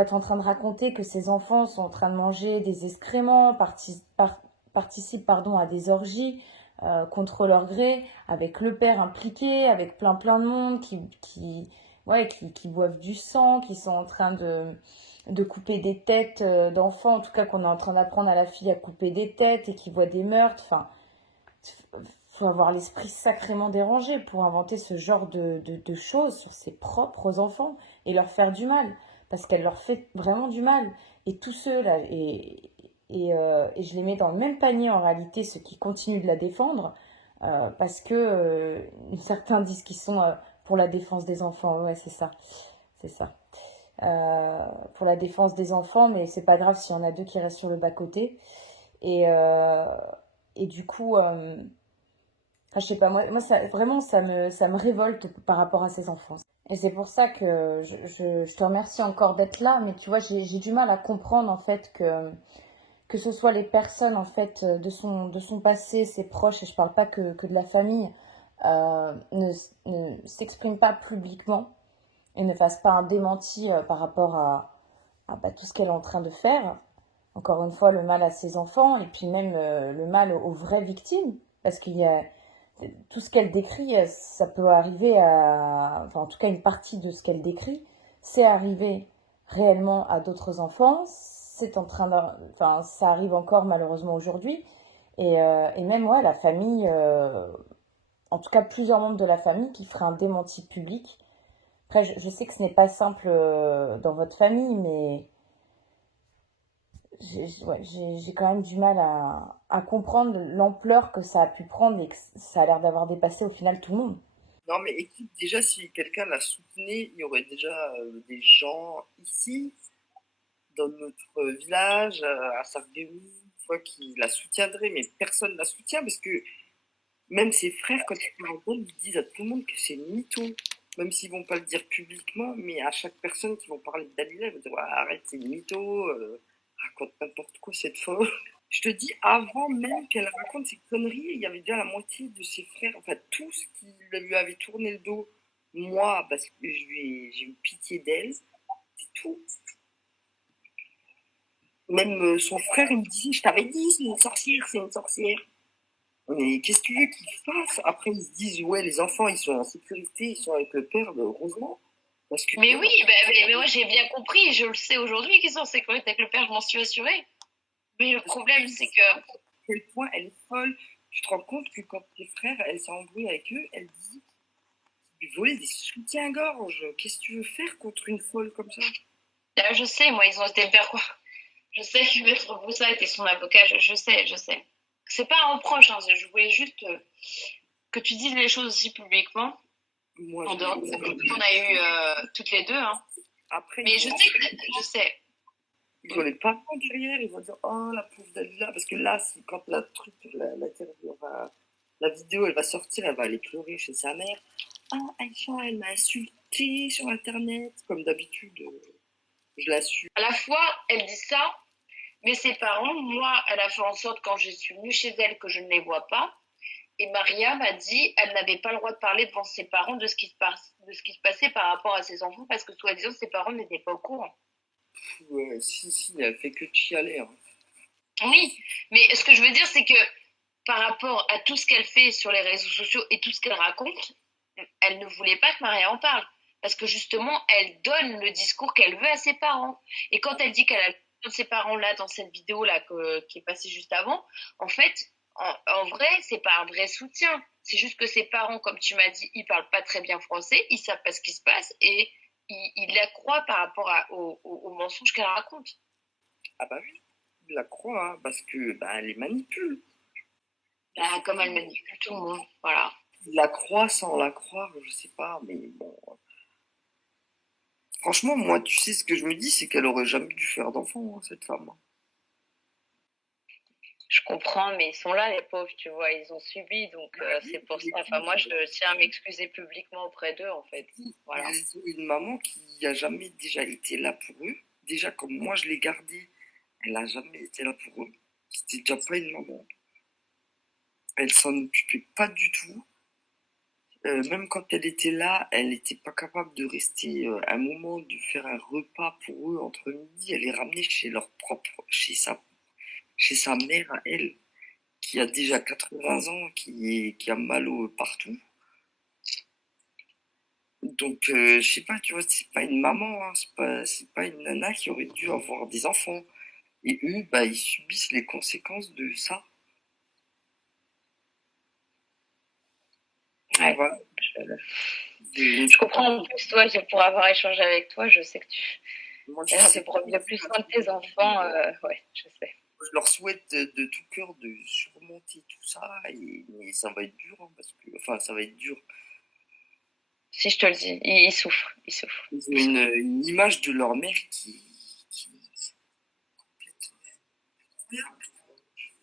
être en train de raconter que ces enfants sont en train de manger des excréments, participent à des orgies contre leur gré, avec le père impliqué, avec plein de monde qui boivent du sang, qui sont en train de couper des têtes d'enfants, en tout cas qu'on est en train d'apprendre à la fille à couper des têtes et qui voit des meurtres. Enfin, faut avoir l'esprit sacrément dérangé pour inventer ce genre de choses sur ses propres enfants et leur faire du mal, parce qu'elle leur fait vraiment du mal. Et tous ceux là, et je les mets dans le même panier en réalité, ceux qui continuent de la défendre, parce que certains disent qu'ils sont pour la défense des enfants. Ouais, c'est ça. Pour la défense des enfants, mais c'est pas grave s'il y en a deux qui restent sur le bas-côté. Et du coup, je sais pas, moi ça, vraiment, ça me révolte par rapport à ces enfants. Et c'est pour ça que je te remercie encore d'être là, mais tu vois, j'ai du mal à comprendre en fait que ce soit les personnes en fait de son passé, ses proches, et je parle pas que de la famille, ne s'expriment pas publiquement et ne fasse pas un démenti par rapport à tout ce qu'elle est en train de faire. Encore une fois, le mal à ses enfants, et puis même le mal aux vraies victimes, parce qu'il y a tout ce qu'elle décrit, ça peut arriver enfin en tout cas une partie de ce qu'elle décrit, c'est arrivé réellement à d'autres enfants, ça arrive encore malheureusement aujourd'hui, et même la famille, en tout cas plusieurs membres de la famille qui feraient un démenti public. Après, je sais que ce n'est pas simple dans votre famille, mais j'ai quand même du mal à comprendre l'ampleur que ça a pu prendre et que ça a l'air d'avoir dépassé au final tout le monde. Non, mais écoute, déjà, si quelqu'un la soutenait, il y aurait déjà des gens ici, dans notre village, à Sarreguemines, qui la soutiendraient, mais personne ne la soutient parce que même ses frères, quand ils parlent d'elle, ils disent à tout le monde que c'est une mytho. Même s'ils vont pas le dire publiquement, mais à chaque personne qui vont parler de Dalila, ils vont dire ouais, arrête, c'est une mytho, raconte n'importe quoi cette folle. Je te dis, avant même qu'elle raconte ces conneries, il y avait déjà la moitié de ses frères, enfin tous qui lui avaient tourné le dos. Moi, parce que j'ai eu pitié d'elle, c'est tout. Même son frère, il me disait, je t'avais dit, c'est une sorcière, c'est une sorcière. Mais qu'est-ce que tu veux qu'ils fassent? Après, ils se disent, ouais, les enfants, ils sont en sécurité, ils sont avec le père, heureusement. Parce que, Mais oui, mais moi j'ai bien compris, je le sais aujourd'hui qu'ils sont en sécurité avec le père, je m'en suis assurée. Mais le problème, c'est que... à quel point elle est folle. Tu te rends compte que quand tes frères, elle s'embrouille avec eux, elle dit, lui voler des soutiens-gorge. Qu'est-ce que tu veux faire contre une folle comme ça? Là, je sais, moi, ils ont été faire quoi? Je sais que Maître Broussa était son avocat, je sais. C'est pas un reproche, hein, je voulais juste que tu dises les choses aussi publiquement. Moi, en dehors de cette photo qu'on a eu toutes les deux. Hein. Après, mais je sais. Ils vont les parents derrière, ils vont dire oh la pauvre Dalila, parce que là, quand la vidéo elle va sortir, elle va aller pleurer chez sa mère. Ah, Aïcha, elle m'a insultée sur internet, comme d'habitude, je la suis. À la fois, elle dit ça, mais ses parents, moi, elle a fait en sorte quand je suis venue chez elle que je ne les vois pas. Et Maria m'a dit qu'elle n'avait pas le droit de parler devant ses parents de ce qui se passait par rapport à ses enfants, parce que soi-disant ses parents n'étaient pas au courant. Ouais, si, elle fait que chialer. Hein. Oui, mais ce que je veux dire, c'est que par rapport à tout ce qu'elle fait sur les réseaux sociaux et tout ce qu'elle raconte, elle ne voulait pas que Maria en parle. Parce que justement, elle donne le discours qu'elle veut à ses parents. Et quand elle dit qu'elle a ses parents là dans cette vidéo là qui est passée juste avant, en fait, En vrai, c'est pas un vrai soutien. C'est juste que ses parents, comme tu m'as dit, ils parlent pas très bien français, ils savent pas ce qui se passe et ils la croient par rapport aux mensonges qu'elle raconte. Ah bah oui, il la croit, hein, parce que bah, elle les manipule. Bah, comme elle manipule tout le monde, voilà. Il la croit sans la croire, je sais pas, mais bon. Franchement, moi, tu sais ce que je me dis, c'est qu'elle aurait jamais dû faire d'enfant, hein, cette femme. Je comprends, mais ils sont là, les pauvres, tu vois, ils ont subi, donc c'est pour ça. Enfin, moi, je tiens à m'excuser publiquement auprès d'eux, en fait. Voilà. Ils ont une maman qui a jamais déjà été là pour eux. Déjà, comme moi, je l'ai gardée, elle a jamais été là pour eux. C'était déjà pas une maman. Elle s'en occupait pas du tout. Même quand elle était là, elle n'était pas capable de rester un moment, de faire un repas pour eux entre midi. Elle les ramenait chez leur propre, chez sa mère à elle, qui a déjà 80 ans, qui a mal partout. Donc, je sais pas, tu vois, c'est pas une maman, hein, c'est pas une nana qui aurait dû avoir des enfants. Et eux, bah, ils subissent les conséquences de ça. Ouais. Voilà. Je comprends, en plus, toi, pour avoir échangé avec toi, je sais que tu Moi, as l'air de prendre bien plus soin de tes enfants. Ouais, je sais. je leur souhaite de tout cœur de surmonter tout ça, mais ça va être dur, hein, parce que, enfin, ça va être dur. Si je te le dis, ils souffrent, ils souffrent. Ils ont une image de leur mère qui est complètement incroyable.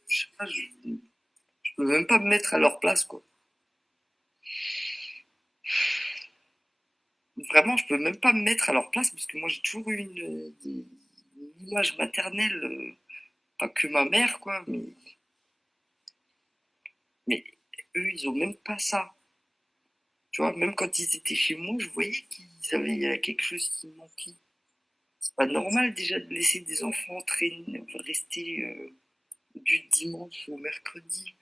Je sais pas, je peux même pas me mettre à leur place, quoi. Vraiment, je peux même pas me mettre à leur place parce que moi j'ai toujours eu une image maternelle, pas que ma mère, quoi, mais eux, ils ont même pas ça. Tu vois, même quand ils étaient chez moi, je voyais qu'ils avaient quelque chose qui manquait. C'est pas normal déjà de laisser des enfants traîner, rester du dimanche au mercredi.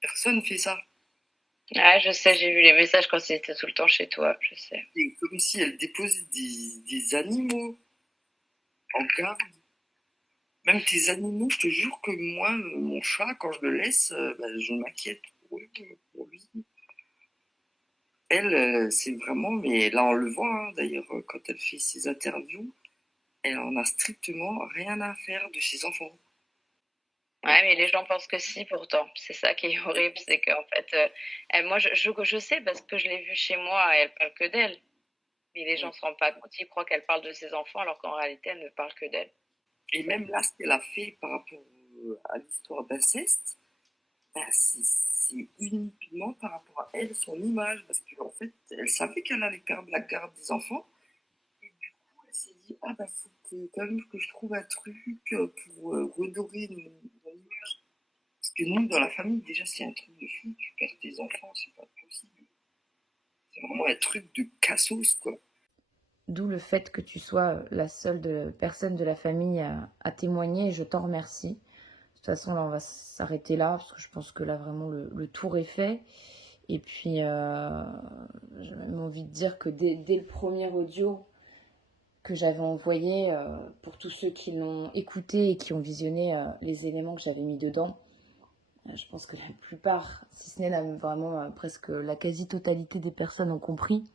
Personne fait ça. Ah, je sais, j'ai vu les messages quand ils étaient tout le temps chez toi, je sais. C'est comme si elles déposaient des animaux en garde. Même tes animaux, je te jure que moi, mon chat, quand je le laisse, bah, je m'inquiète pour lui. Elle, c'est vraiment, mais là on le voit, hein, d'ailleurs, quand elle fait ses interviews, elle en a strictement rien à faire de ses enfants. Ouais, mais les gens pensent que si, pourtant. C'est ça qui est horrible, c'est qu'en fait, moi, je sais parce que je l'ai vue chez moi, elle parle que d'elle. Mais les gens se rendent pas compte, ils croient qu'elle parle de ses enfants alors qu'en réalité, elle ne parle que d'elle. Et même là, ce qu'elle a fait par rapport à l'histoire d'inceste, ben, c'est uniquement par rapport à elle, son image, parce qu'en fait, elle savait qu'elle allait perdre la garde des enfants, et du coup, elle s'est dit, ah bah faut que, quand même que je trouve un truc pour redorer mon image. Parce que nous, dans la famille, déjà, c'est un truc de fou, tu perds tes enfants, c'est pas possible. C'est vraiment un truc de cassos, quoi. D'où le fait que tu sois la seule personne de la famille à témoigner et je t'en remercie. De toute façon, là, on va s'arrêter là parce que je pense que là, vraiment, le tour est fait. Et puis, j'ai même envie de dire que dès le premier audio que j'avais envoyé, pour tous ceux qui l'ont écouté et qui ont visionné les éléments que j'avais mis dedans, je pense que la plupart, si ce n'est vraiment presque la quasi-totalité des personnes ont compris.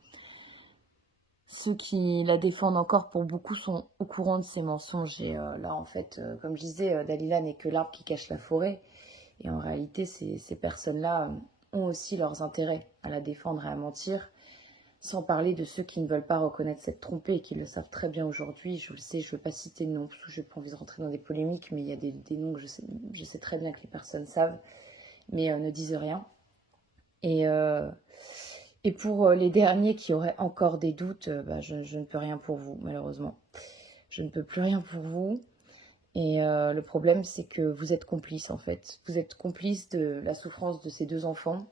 Ceux qui la défendent encore, pour beaucoup, sont au courant de ces mensonges. Et là, en fait, comme je disais, Dalila n'est que l'arbre qui cache la forêt. Et en réalité, ces personnes-là ont aussi leurs intérêts à la défendre et à mentir. Sans parler de ceux qui ne veulent pas reconnaître s'être trompés et qui le savent très bien aujourd'hui. Je le sais, je ne veux pas citer de noms parce que je n'ai pas envie de rentrer dans des polémiques, mais il y a des noms que je sais très bien que les personnes savent, mais ne disent rien. Et pour les derniers qui auraient encore des doutes, je ne peux rien pour vous, malheureusement. Je ne peux plus rien pour vous. Et le problème, c'est que vous êtes complices, en fait. Vous êtes complices de la souffrance de ces deux enfants.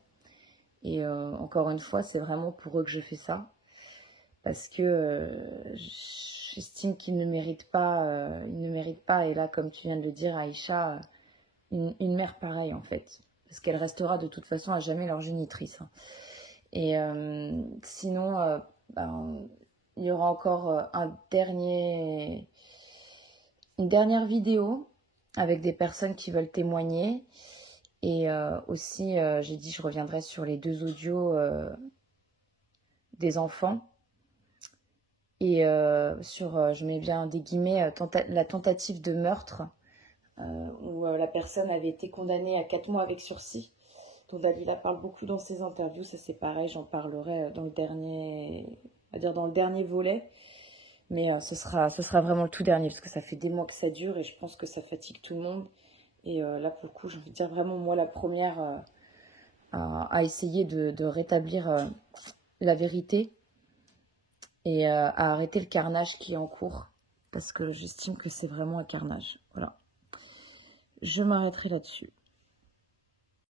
Et encore une fois, c'est vraiment pour eux que je fais ça. Parce que j'estime qu'ils ne méritent pas, et là, comme tu viens de le dire, Aïcha, une mère pareille, en fait. Parce qu'elle restera de toute façon à jamais leur génitrice. Et sinon, il y aura encore une dernière vidéo avec des personnes qui veulent témoigner. Et aussi, j'ai dit je reviendrai sur les 2 audios des enfants. Et sur, je mets bien des guillemets, la tentative de meurtre, où la personne avait été condamnée à 4 mois avec sursis, dont Dalila parle beaucoup dans ses interviews. Ça c'est pareil, j'en parlerai dans le dernier, on va dire dans le dernier volet. Mais ce sera vraiment le tout dernier, parce que ça fait des mois que ça dure et je pense que ça fatigue tout le monde. Et là, pour le coup, j'ai envie de dire vraiment, moi, la première à essayer de rétablir la vérité et à arrêter le carnage qui est en cours, parce que j'estime que c'est vraiment un carnage. Voilà. Je m'arrêterai là-dessus.